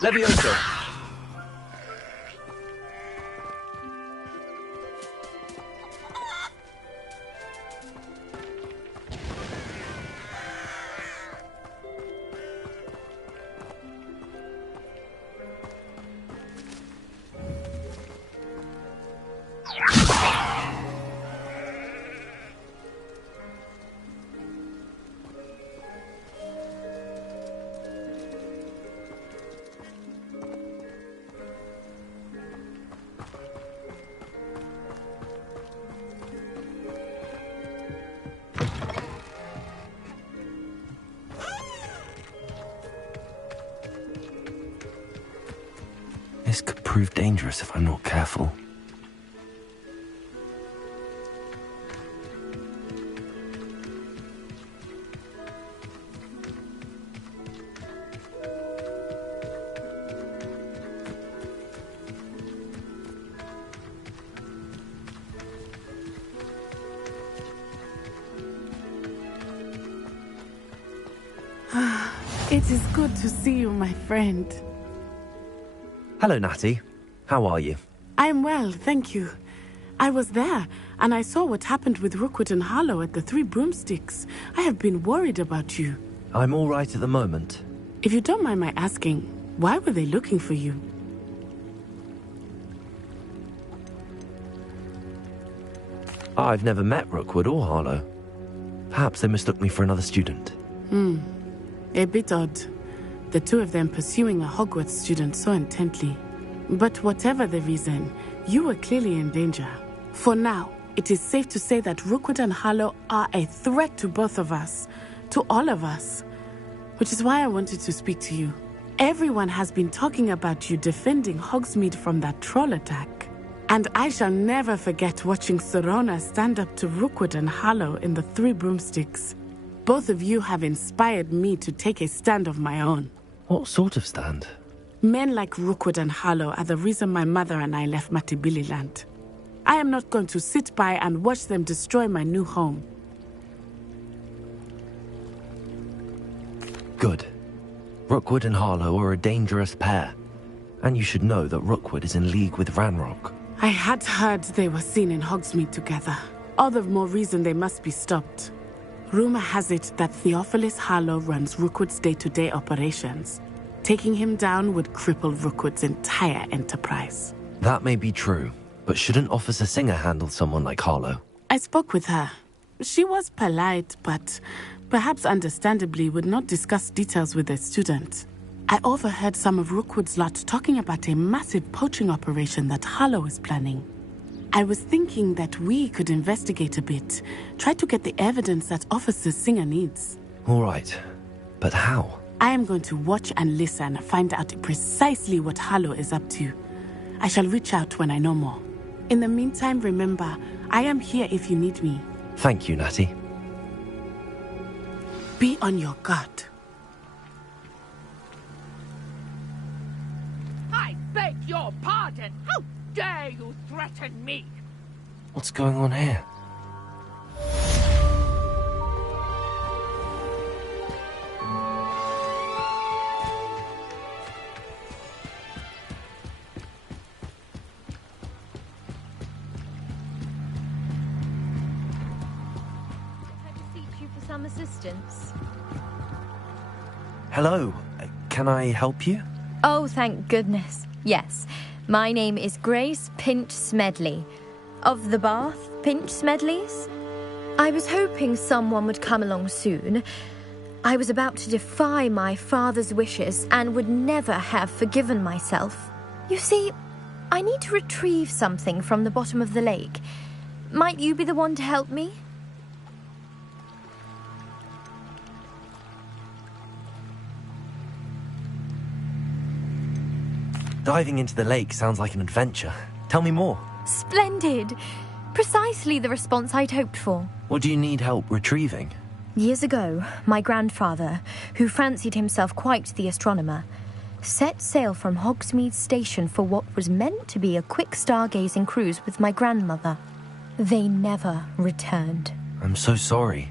Leviosa. prove dangerous if I'm not careful. It is good to see you, my friend. Hello, Natty. How are you? I'm well, thank you. I was there, and I saw what happened with Rookwood and Harlow at the Three Broomsticks. I have been worried about you. I'm all right at the moment. If you don't mind my asking, why were they looking for you? I've never met Rookwood or Harlow. Perhaps they mistook me for another student. A bit odd. The two of them pursuing a Hogwarts student so intently. But whatever the reason, you were clearly in danger. For now, it is safe to say that Rookwood and Harlow are a threat to both of us. To all of us. Which is why I wanted to speak to you. Everyone has been talking about you defending Hogsmeade from that troll attack. And I shall never forget watching Serona stand up to Rookwood and Harlow in the Three Broomsticks. Both of you have inspired me to take a stand of my own. What sort of stand? Men like Rookwood and Harlow are the reason my mother and I left Matibili Land. I am not going to sit by and watch them destroy my new home. Good. Rookwood and Harlow are a dangerous pair. And you should know that Rookwood is in league with Ranrock. I had heard they were seen in Hogsmeade together. All the more reason they must be stopped. Rumor has it that Theophilus Harlow runs Rookwood's day-to-day operations. Taking him down would cripple Rookwood's entire enterprise. That may be true, but shouldn't Officer Singer handle someone like Harlow? I spoke with her. She was polite, but perhaps understandably would not discuss details with a student. I overheard some of Rookwood's lot talking about a massive poaching operation that Harlow is planning. I was thinking that we could investigate a bit, try to get the evidence that Officer Singer needs. All right, but how? I am going to watch and listen, find out precisely what Harlow is up to. I shall reach out when I know more. In the meantime, remember, I am here if you need me. Thank you, Natty. Be on your guard. I beg your pardon. How dare you threaten me? What's going on here? Some assistance. Hello, can I help you? Oh, thank goodness. Yes, my name is Grace Pinch Smedley, of the Bath Pinch Smedleys. I was hoping someone would come along soon. I was about to defy my father's wishes and would never have forgiven myself. You see, I need to retrieve something from the bottom of the lake. Might you be the one to help me? Diving into the lake sounds like an adventure. Tell me more. Splendid! Precisely the response I'd hoped for. What do you need help retrieving? Years ago, my grandfather, who fancied himself quite the astronomer, set sail from Hogsmeade Station for what was meant to be a quick stargazing cruise with my grandmother. They never returned. I'm so sorry.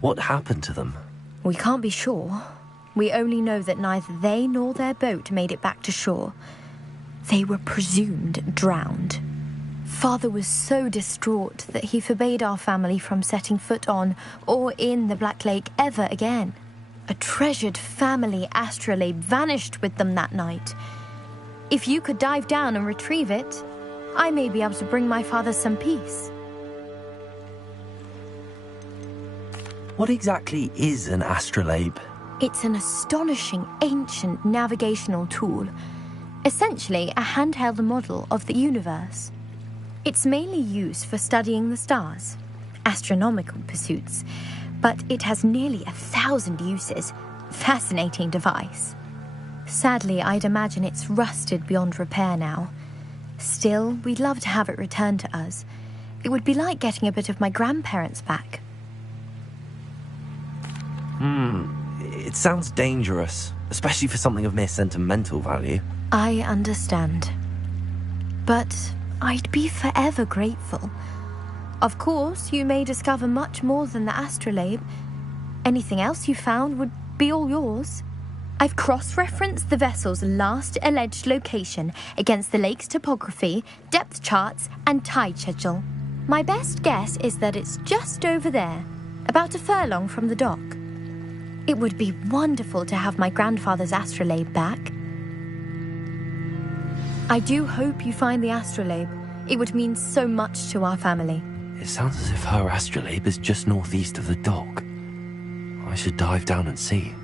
What happened to them? We can't be sure. We only know that neither they nor their boat made it back to shore. They were presumed drowned. Father was so distraught that he forbade our family from setting foot on or in the Black Lake ever again. A treasured family astrolabe vanished with them that night. If you could dive down and retrieve it, I may be able to bring my father some peace. What exactly is an astrolabe? It's an astonishing ancient navigational tool, essentially a handheld model of the universe. It's mainly used for studying the stars, astronomical pursuits, but it has nearly 1,000 uses. Fascinating device. Sadly, I'd imagine it's rusted beyond repair now. Still, we'd love to have it returned to us. It would be like getting a bit of my grandparents back. It sounds dangerous, especially for something of mere sentimental value. I understand. But I'd be forever grateful. Of course, you may discover much more than the astrolabe. Anything else you found would be all yours. I've cross-referenced the vessel's last alleged location against the lake's topography, depth charts, and tide schedule. My best guess is that it's just over there, about a furlong from the dock. It would be wonderful to have my grandfather's astrolabe back. I do hope you find the astrolabe. It would mean so much to our family. It sounds as if her astrolabe is just northeast of the dock. I should dive down and see.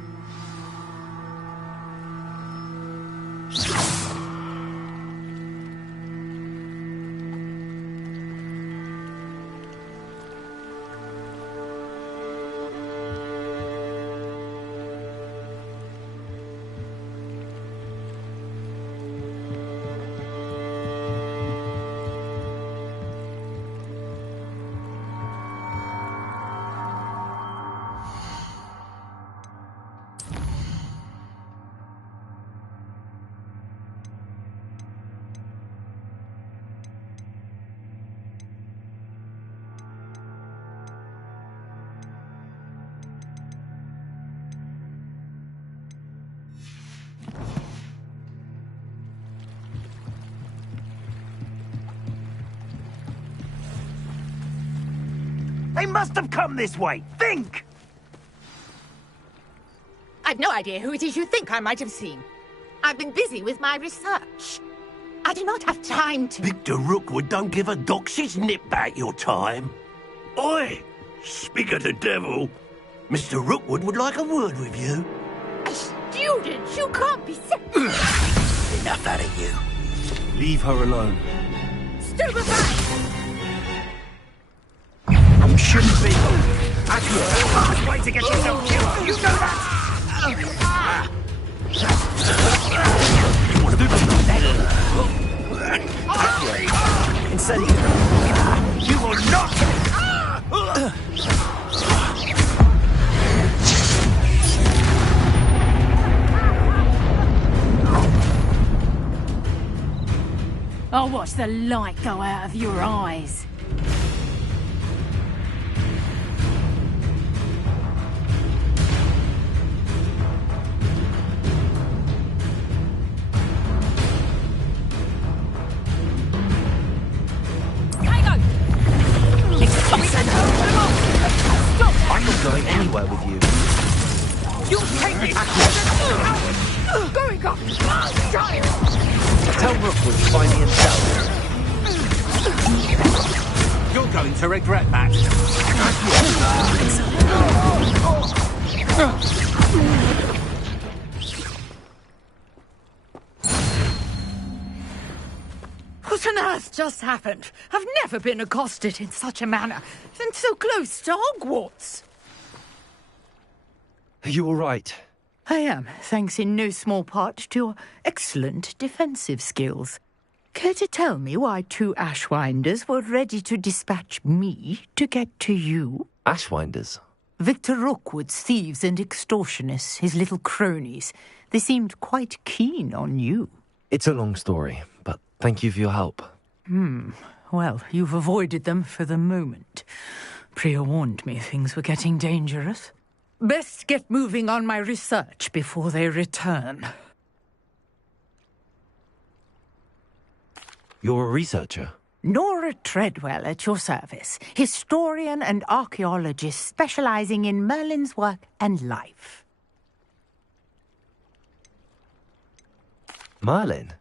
They must have come this way. Think! I've no idea who it is you think I might have seen. I've been busy with my research. I do not have time to... Victor Rookwood don't give a doxy's nip back your time. Oi! Speak of the devil. Mr. Rookwood would like a word with you. A student? You can't be sick. Enough out of you. Leave her alone. Stupefy! You shouldn't be. Accurate. Way to get yourself killed. You know that. You want to do Incendio. You will not. I'll watch the light go out of your eyes. I'm not going anywhere with you. You take me! Going up! Tell Rookwood to find me himself. You're going to regret that. What on earth just happened? I've never been accosted in such a manner, and so close to Hogwarts. Are you all right? I am, thanks in no small part to your excellent defensive skills. Care to tell me why two Ashwinders were ready to dispatch me to get to you? Ashwinders? Victor Rookwood's thieves and extortionists, his little cronies. They seemed quite keen on you. It's a long story, but thank you for your help. Well, you've avoided them for the moment. Priya warned me things were getting dangerous. Best get moving on my research before they return. You're a researcher? Nora Treadwell at your service, historian and archaeologist specializing in Merlin's work and life. Merlin?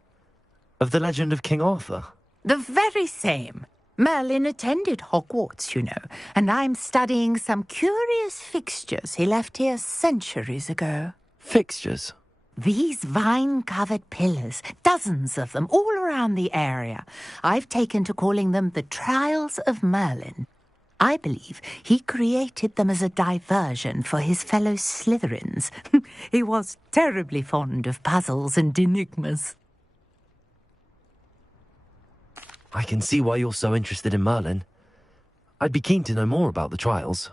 Of the legend of King Arthur? The very same. Merlin attended Hogwarts, you know, and I'm studying some curious fixtures he left here centuries ago. Fixtures? These vine-covered pillars, dozens of them, all around the area. I've taken to calling them the Trials of Merlin. I believe he created them as a diversion for his fellow Slytherins. He was terribly fond of puzzles and enigmas. I can see why you're so interested in Merlin. I'd be keen to know more about the trials.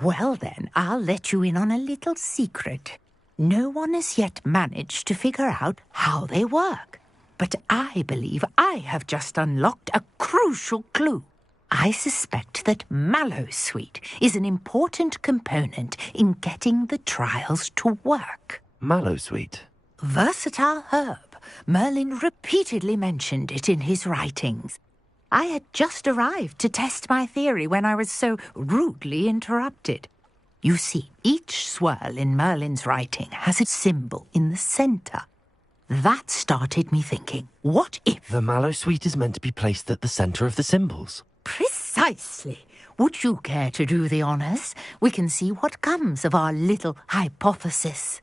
Well then, I'll let you in on a little secret. No one has yet managed to figure out how they work. But I believe I have just unlocked a crucial clue. I suspect that Mallowsweet is an important component in getting the trials to work. Mallowsweet? Versatile herb. Merlin repeatedly mentioned it in his writings. I had just arrived to test my theory when I was so rudely interrupted. You see, each swirl in Merlin's writing has a symbol in the centre. That started me thinking, what if... The Mallowsweet is meant to be placed at the centre of the symbols. Precisely. Would you care to do the honours? We can see what comes of our little hypothesis.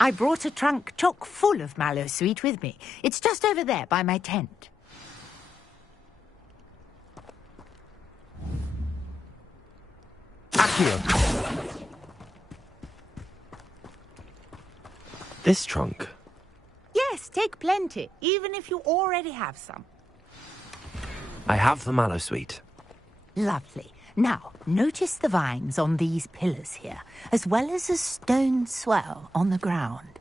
I brought a trunk chock full of Mallowsweet with me. It's just over there by my tent. Accio! This trunk? Yes, take plenty, even if you already have some. I have the Mallowsweet. Lovely. Now, notice the vines on these pillars here, as well as a stone swell on the ground.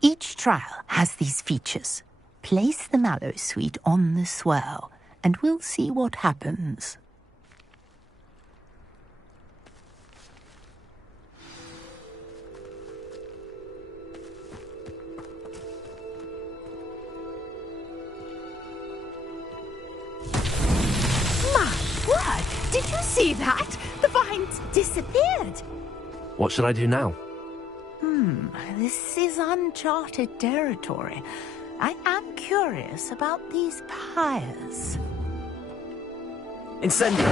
Each trial has these features. Place the Mallowsweet on the swell, and we'll see what happens. Did you see that? The vines disappeared. What should I do now? This is uncharted territory. I am curious about these pyres. Incendio!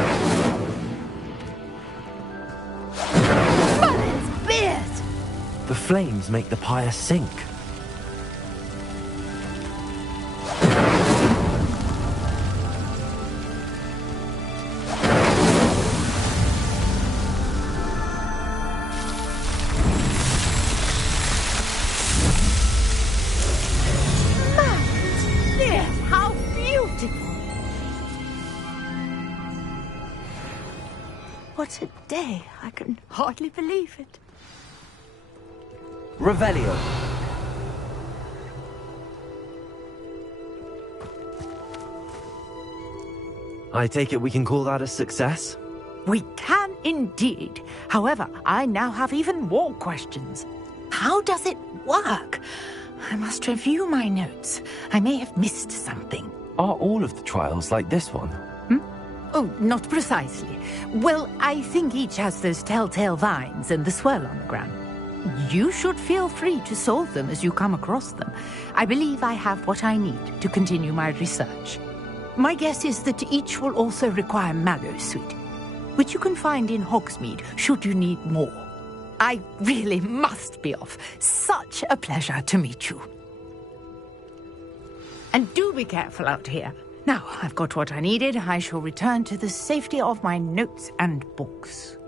Merlin's beard! The flames make the pyre sink. What a day. I can hardly believe it. Revelio. I take it we can call that a success? We can indeed. However, I now have even more questions. How does it work? I must review my notes. I may have missed something. Are all of the trials like this one? Oh, not precisely. Well, I think each has those telltale vines and the swirl on the ground. You should feel free to solve them as you come across them. I believe I have what I need to continue my research. My guess is that each will also require Mallowsweet, which you can find in Hogsmeade should you need more. I really must be off. Such a pleasure to meet you. And do be careful out here. Now, I've got what I needed. I shall return to the safety of my notes and books.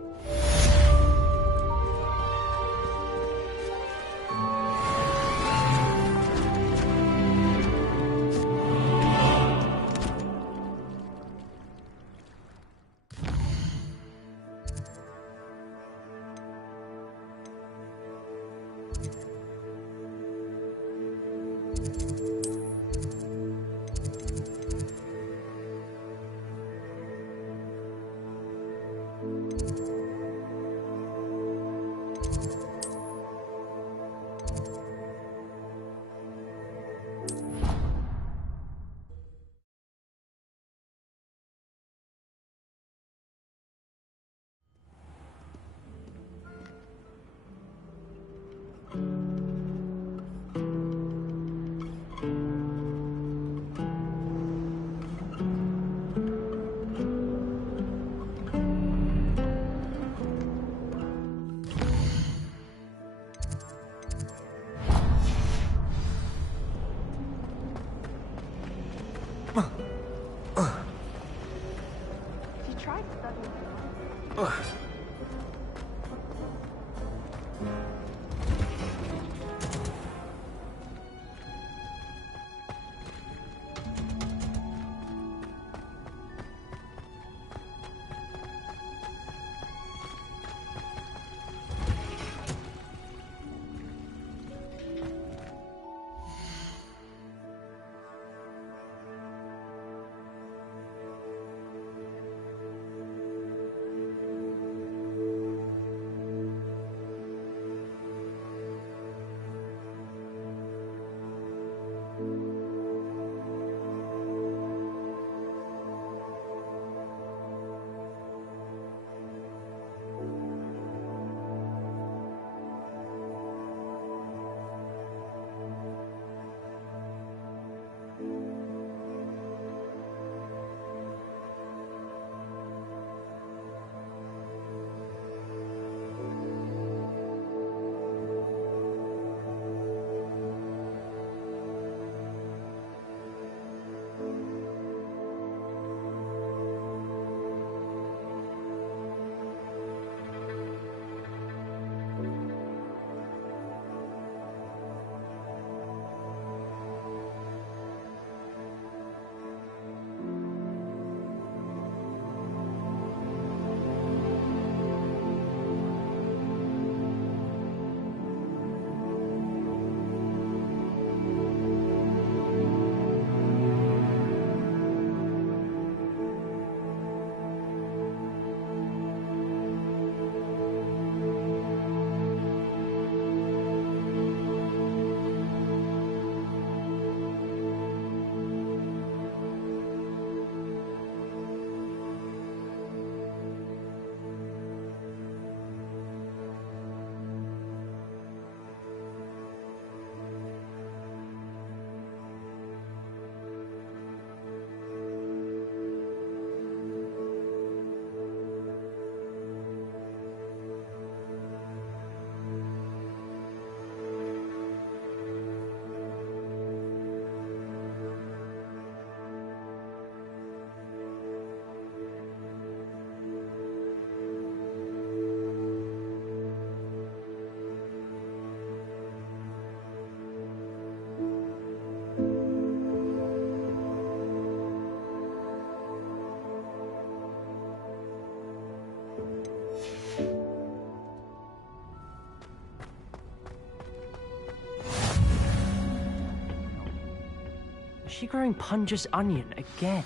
Is she growing Punja's onion again?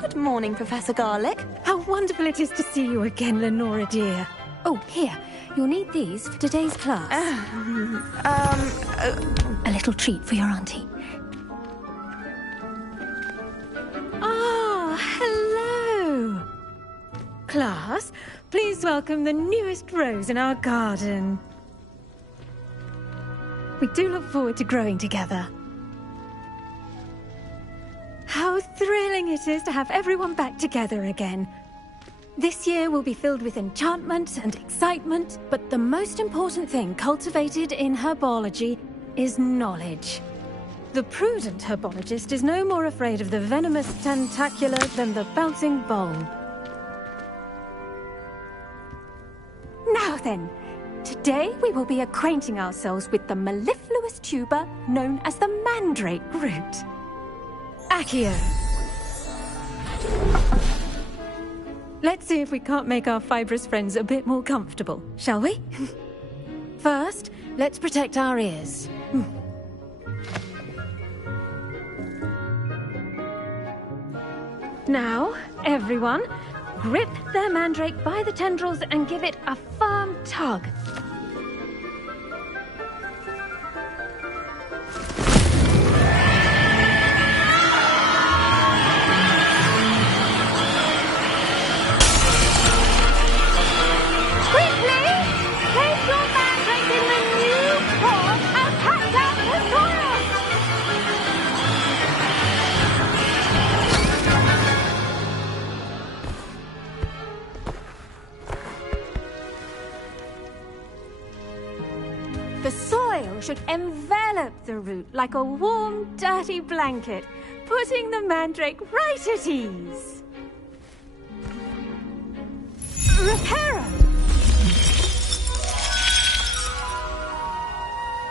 Good morning, Professor Garlick. How wonderful it is to see you again, Lenora dear. Oh, here. You'll need these for today's class. A little treat for your auntie. Ah, hello. Class, please welcome the newest rose in our garden. We do look forward to growing together. How thrilling it is to have everyone back together again. This year will be filled with enchantment and excitement, but the most important thing cultivated in herbology is knowledge. The prudent herbologist is no more afraid of the venomous tentacula than the bouncing bulb. Now then, today we will be acquainting ourselves with the mellifluous tuber known as the mandrake root. Accio. Let's see if we can't make our fibrous friends a bit more comfortable, shall we? First, let's protect our ears. Now, everyone, grip their mandrake by the tendrils and give it a firm tug. Should envelop envelop the root like a warm, dirty blanket, putting the mandrake right at ease. Reparo!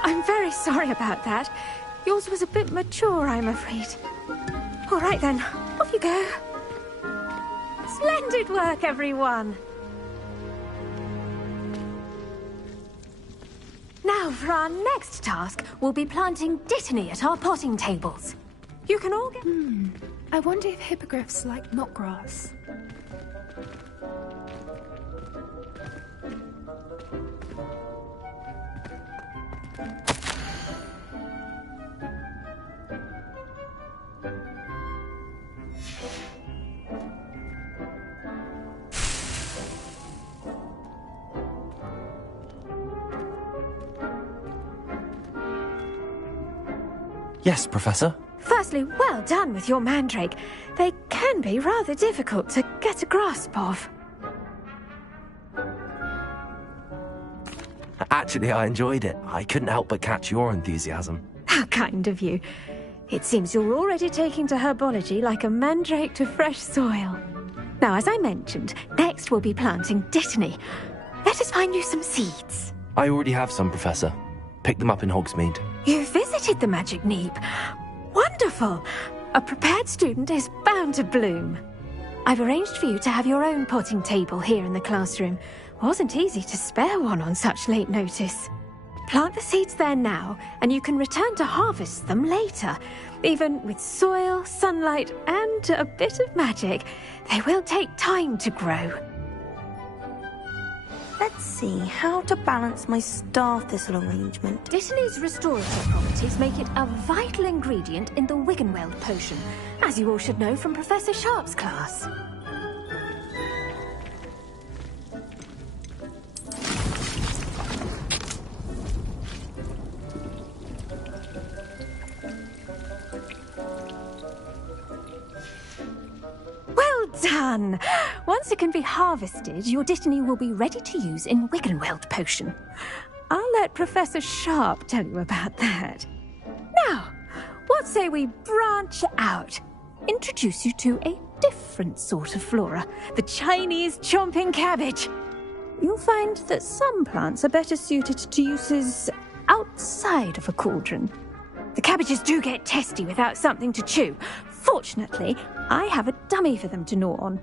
I'm very sorry about that. Yours was a bit mature, I'm afraid. All right then, off you go. Splendid work, everyone! Now, for our next task, we'll be planting dittany at our potting tables. You can all get... I wonder if hippogriffs like knotgrass. Yes, Professor? Firstly, well done with your mandrake. They can be rather difficult to get a grasp of. Actually, I enjoyed it. I couldn't help but catch your enthusiasm. How kind of you. It seems you're already taking to herbology like a mandrake to fresh soil. Now, as I mentioned, next we'll be planting dittany. Let us find you some seeds. I already have some, Professor. Picked them up in Hogsmeade. You visited the Magic Neep. Wonderful! A prepared student is bound to bloom. I've arranged for you to have your own potting table here in the classroom. Wasn't easy to spare one on such late notice. Plant the seeds there now, and you can return to harvest them later. Even with soil, sunlight, and a bit of magic, they will take time to grow. Let's see how to balance my star thistle arrangement. Dittany's restorative properties make it a vital ingredient in the Wiggenweld potion, as you all should know from Professor Sharp's class. Well done! Once it can be harvested, your dittany will be ready to use in Wiggenweld potion. I'll let Professor Sharp tell you about that. Now, what say we branch out? Introduce you to a different sort of flora, the Chinese chomping cabbage. You'll find that some plants are better suited to uses outside of a cauldron. The cabbages do get testy without something to chew. Fortunately, I have a dummy for them to gnaw on.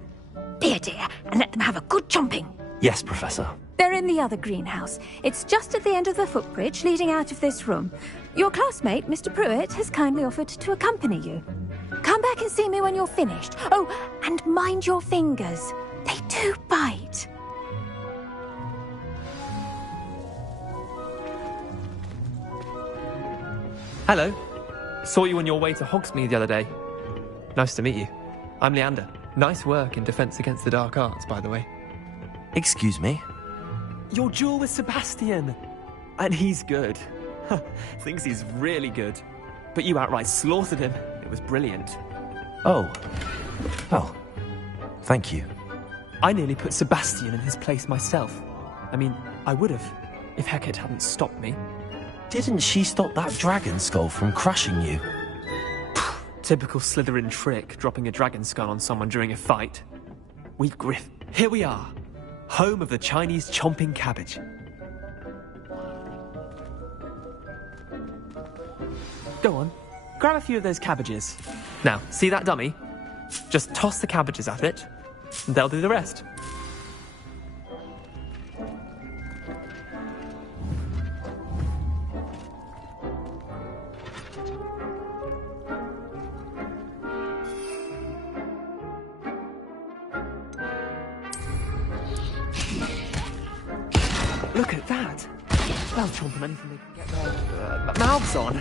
Be a dear and let them have a good chomping. Yes, Professor. They're in the other greenhouse. It's just at the end of the footbridge leading out of this room. Your classmate, Mr. Pruitt, has kindly offered to accompany you. Come back and see me when you're finished. Oh, and mind your fingers. They do bite. Hello. Saw you on your way to Hogsmeade the other day. Nice to meet you. I'm Leander. Nice work in Defense Against the Dark Arts, by the way. Excuse me? Your duel with Sebastian! And he's good. Thinks he's really good. But you outright slaughtered him. It was brilliant. Oh. Well, thank you. I nearly put Sebastian in his place myself. I mean, I would have, if Hecate hadn't stopped me. Didn't she stop that dragon skull from crushing you? Typical Slytherin trick, dropping a dragon skull on someone during a fight. Griff. Here we are. Home of the Chinese chomping cabbage. Go on, grab a few of those cabbages. Now, see that dummy? Just toss the cabbages at it, and they'll do the rest. Look at that! They'll chomp on anything they can get their mouths on.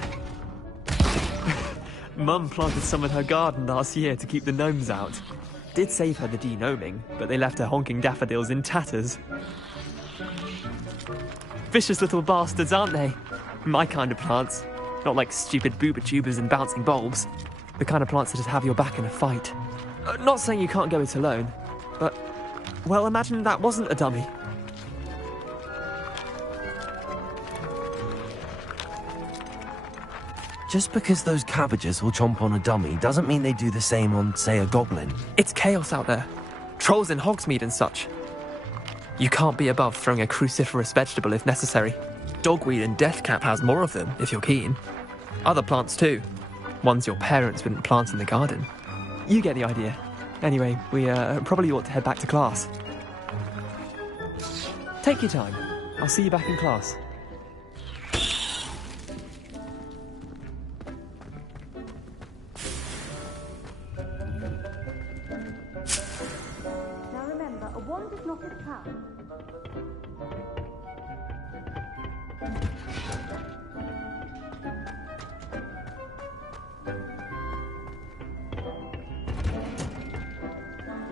Mum planted some in her garden last year to keep the gnomes out. Did save her the de-gnoming, but they left her honking daffodils in tatters. Vicious little bastards, aren't they? My kind of plants. Not like stupid booba tubers and bouncing bulbs. The kind of plants that just have your back in a fight. Not saying you can't go it alone, but, well, imagine that wasn't a dummy. Just because those cabbages will chomp on a dummy doesn't mean they do the same on, say, a goblin. It's chaos out there. Trolls in Hogsmeade and such. You can't be above throwing a cruciferous vegetable if necessary. Dogweed and deathcap has more of them, if you're keen. Other plants too. Ones your parents wouldn't plant in the garden. You get the idea. Anyway, we probably ought to head back to class. Take your time. I'll see you back in class. Now remember, a wand is not a trap.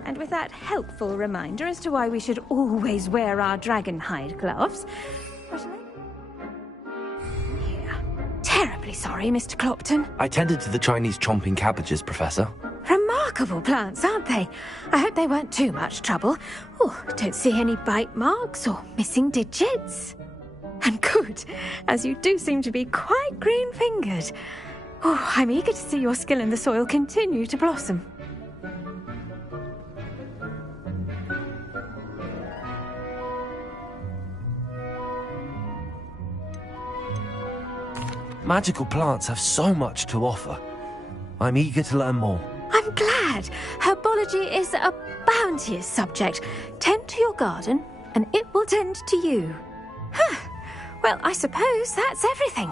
And with that helpful reminder as to why we should always wear our dragon hide gloves. Yeah. Terribly sorry, Mr. Clopton. I tended to the Chinese chomping cabbages, Professor. Remarkable plants, aren't they? I hope they weren't too much trouble. Oh, don't see any bite marks or missing digits. And good, as you do seem to be quite green-fingered. Oh, I'm eager to see your skill in the soil continue to blossom. Magical plants have so much to offer. I'm eager to learn more. I'm glad. Herbology is a bounteous subject. Tend to your garden, and it will tend to you. Huh. Well, I suppose that's everything.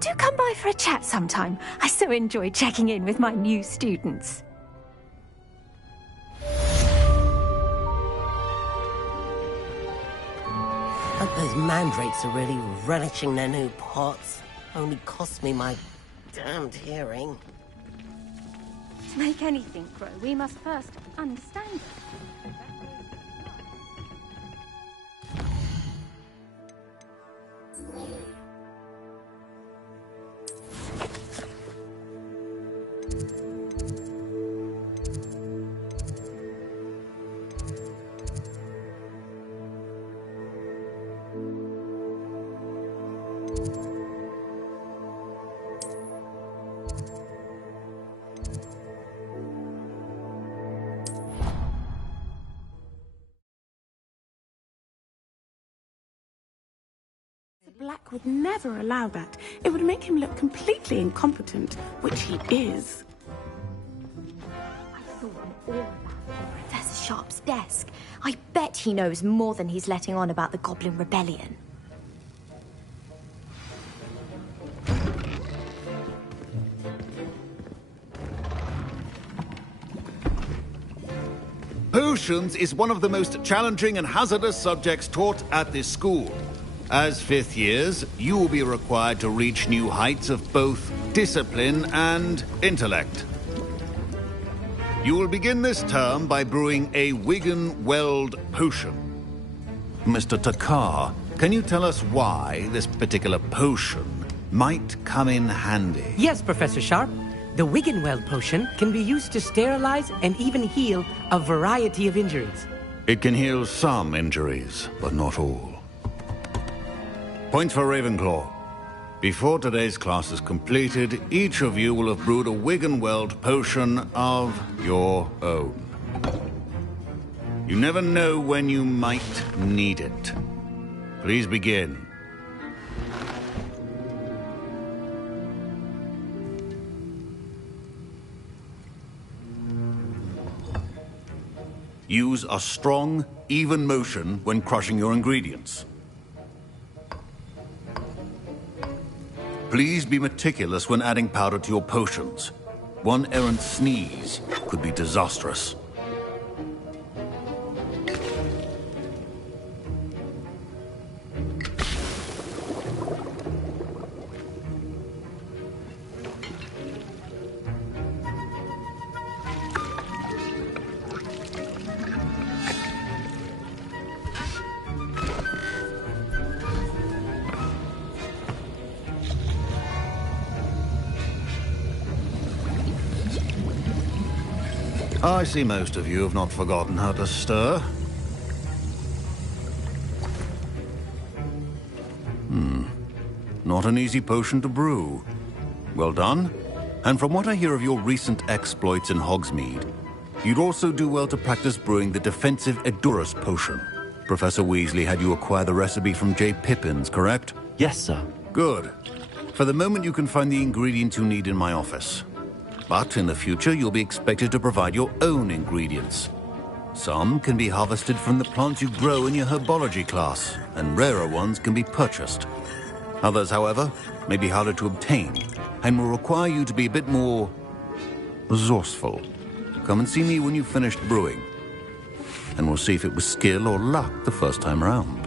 Do come by for a chat sometime. I so enjoy checking in with my new students. Hope those mandrakes are really relishing their new pots. Only cost me my damned hearing. To make anything grow, we must first understand it. Black would never allow that. It would make him look completely incompetent, which he is. I saw him all about Professor Sharp's desk. I bet he knows more than he's letting on about the Goblin Rebellion. Potions is one of the most challenging and hazardous subjects taught at this school. As fifth years, you will be required to reach new heights of both discipline and intellect. You will begin this term by brewing a Wiggenweld potion. Mr. Takar, can you tell us why this particular potion might come in handy? Yes, Professor Sharp. The Wiggenweld potion can be used to sterilize and even heal a variety of injuries. It can heal some injuries, but not all. Points for Ravenclaw. Before today's class is completed, each of you will have brewed a Wiggenweld potion of your own. You never know when you might need it. Please begin. Use a strong, even motion when crushing your ingredients. Please be meticulous when adding powder to your potions. One errant sneeze could be disastrous. I see most of you have not forgotten how to stir. Not an easy potion to brew. Well done. And from what I hear of your recent exploits in Hogsmeade, you'd also do well to practice brewing the defensive Edurus potion. Professor Weasley had you acquire the recipe from J. Pippins, correct? Yes, sir. Good. For the moment, you can find the ingredients you need in my office. But in the future, you'll be expected to provide your own ingredients. Some can be harvested from the plants you grow in your herbology class, and rarer ones can be purchased. Others, however, may be harder to obtain, and will require you to be a bit more resourceful. Come and see me when you've finished brewing, and we'll see if it was skill or luck the first time around.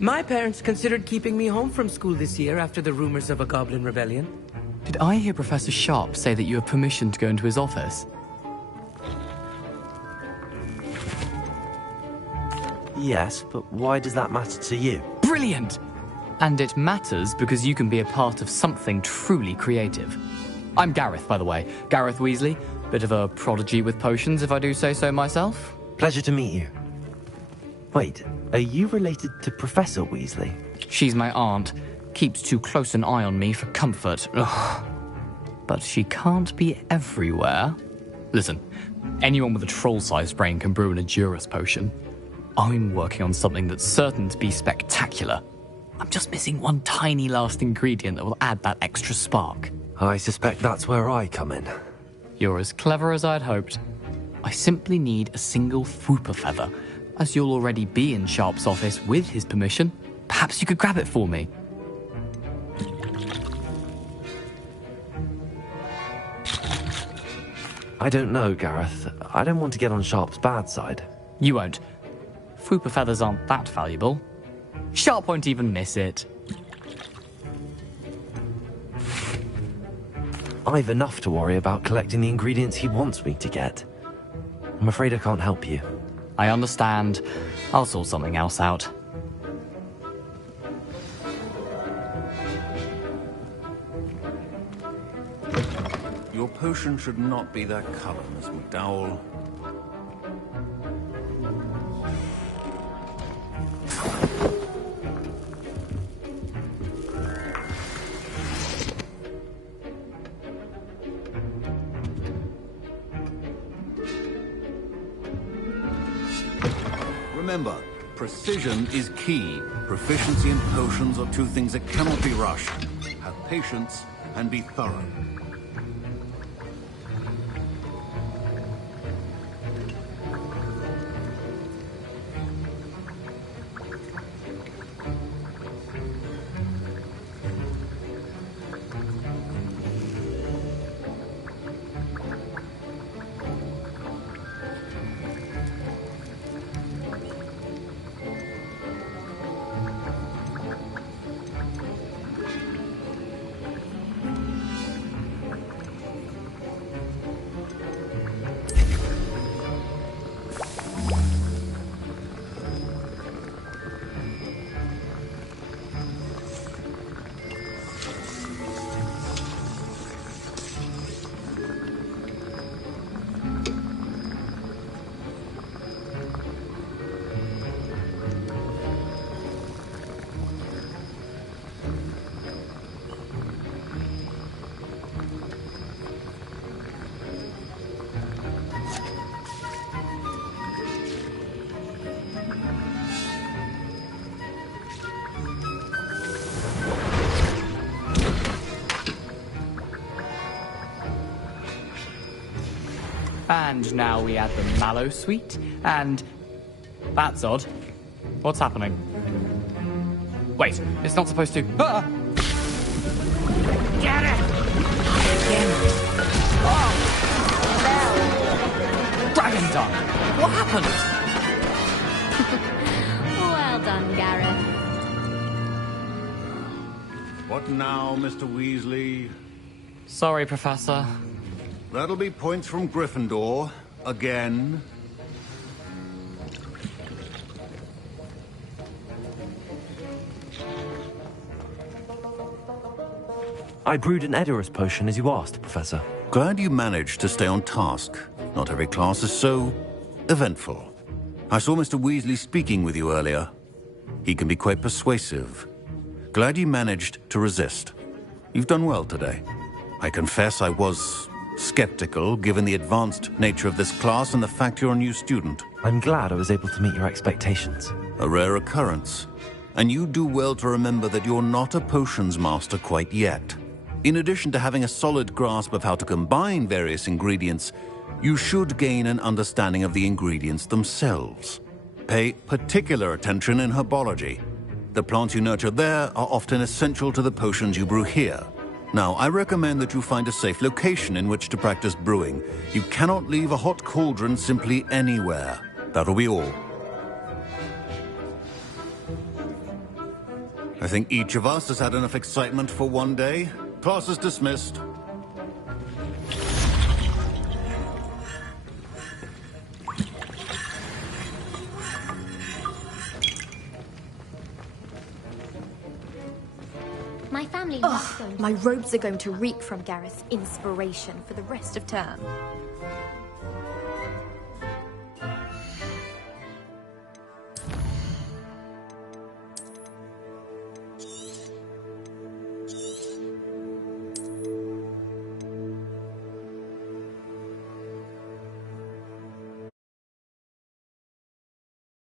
My parents considered keeping me home from school this year after the rumors of a goblin rebellion. Did I hear Professor Sharp say that you have permission to go into his office? Yes, but why does that matter to you? Brilliant! And it matters because you can be a part of something truly creative. I'm Gareth, by the way. Gareth Weasley. Bit of a prodigy with potions, if I do say so myself. Pleasure to meet you. Wait, are you related to Professor Weasley? She's my aunt. Keeps too close an eye on me for comfort. Ugh. But she can't be everywhere. Listen, anyone with a troll-sized brain can brew an Edurus potion. I'm working on something that's certain to be spectacular. I'm just missing one tiny last ingredient that will add that extra spark. I suspect that's where I come in. You're as clever as I'd hoped. I simply need a single Fwooper feather. As you'll already be in Sharp's office with his permission, perhaps you could grab it for me. I don't know, Gareth. I don't want to get on Sharp's bad side. You won't. Fwooper feathers aren't that valuable. Sharp won't even miss it. I've enough to worry about collecting the ingredients he wants me to get. I'm afraid I can't help you. I understand. I'll sort something else out. Your potion should not be that color, Miss McDowell. Remember, precision is key. Proficiency and potions are two things that cannot be rushed. Have patience and be thorough. And now we add the mallow sweet, and... That's odd. What's happening? Wait, it's not supposed to... Ah! Get it! Oh! Dragon Dung! What happened? Well done, Gareth. What now, Mr. Weasley? Sorry, Professor. That'll be points from Gryffindor. Again. I brewed an Edurus potion as you asked, Professor. Glad you managed to stay on task. Not every class is so eventful. I saw Mr. Weasley speaking with you earlier. He can be quite persuasive. Glad you managed to resist. You've done well today. I confess I was skeptical, given the advanced nature of this class and the fact you're a new student. I'm glad I was able to meet your expectations. A rare occurrence. And you do well to remember that you're not a potions master quite yet. In addition to having a solid grasp of how to combine various ingredients, you should gain an understanding of the ingredients themselves. Pay particular attention in herbology. The plants you nurture there are often essential to the potions you brew here. Now, I recommend that you find a safe location in which to practice brewing. You cannot leave a hot cauldron simply anywhere. That'll be all. I think each of us has had enough excitement for one day. Class is dismissed. My family loves going. My robes are going to reek from Gareth's inspiration for the rest of term.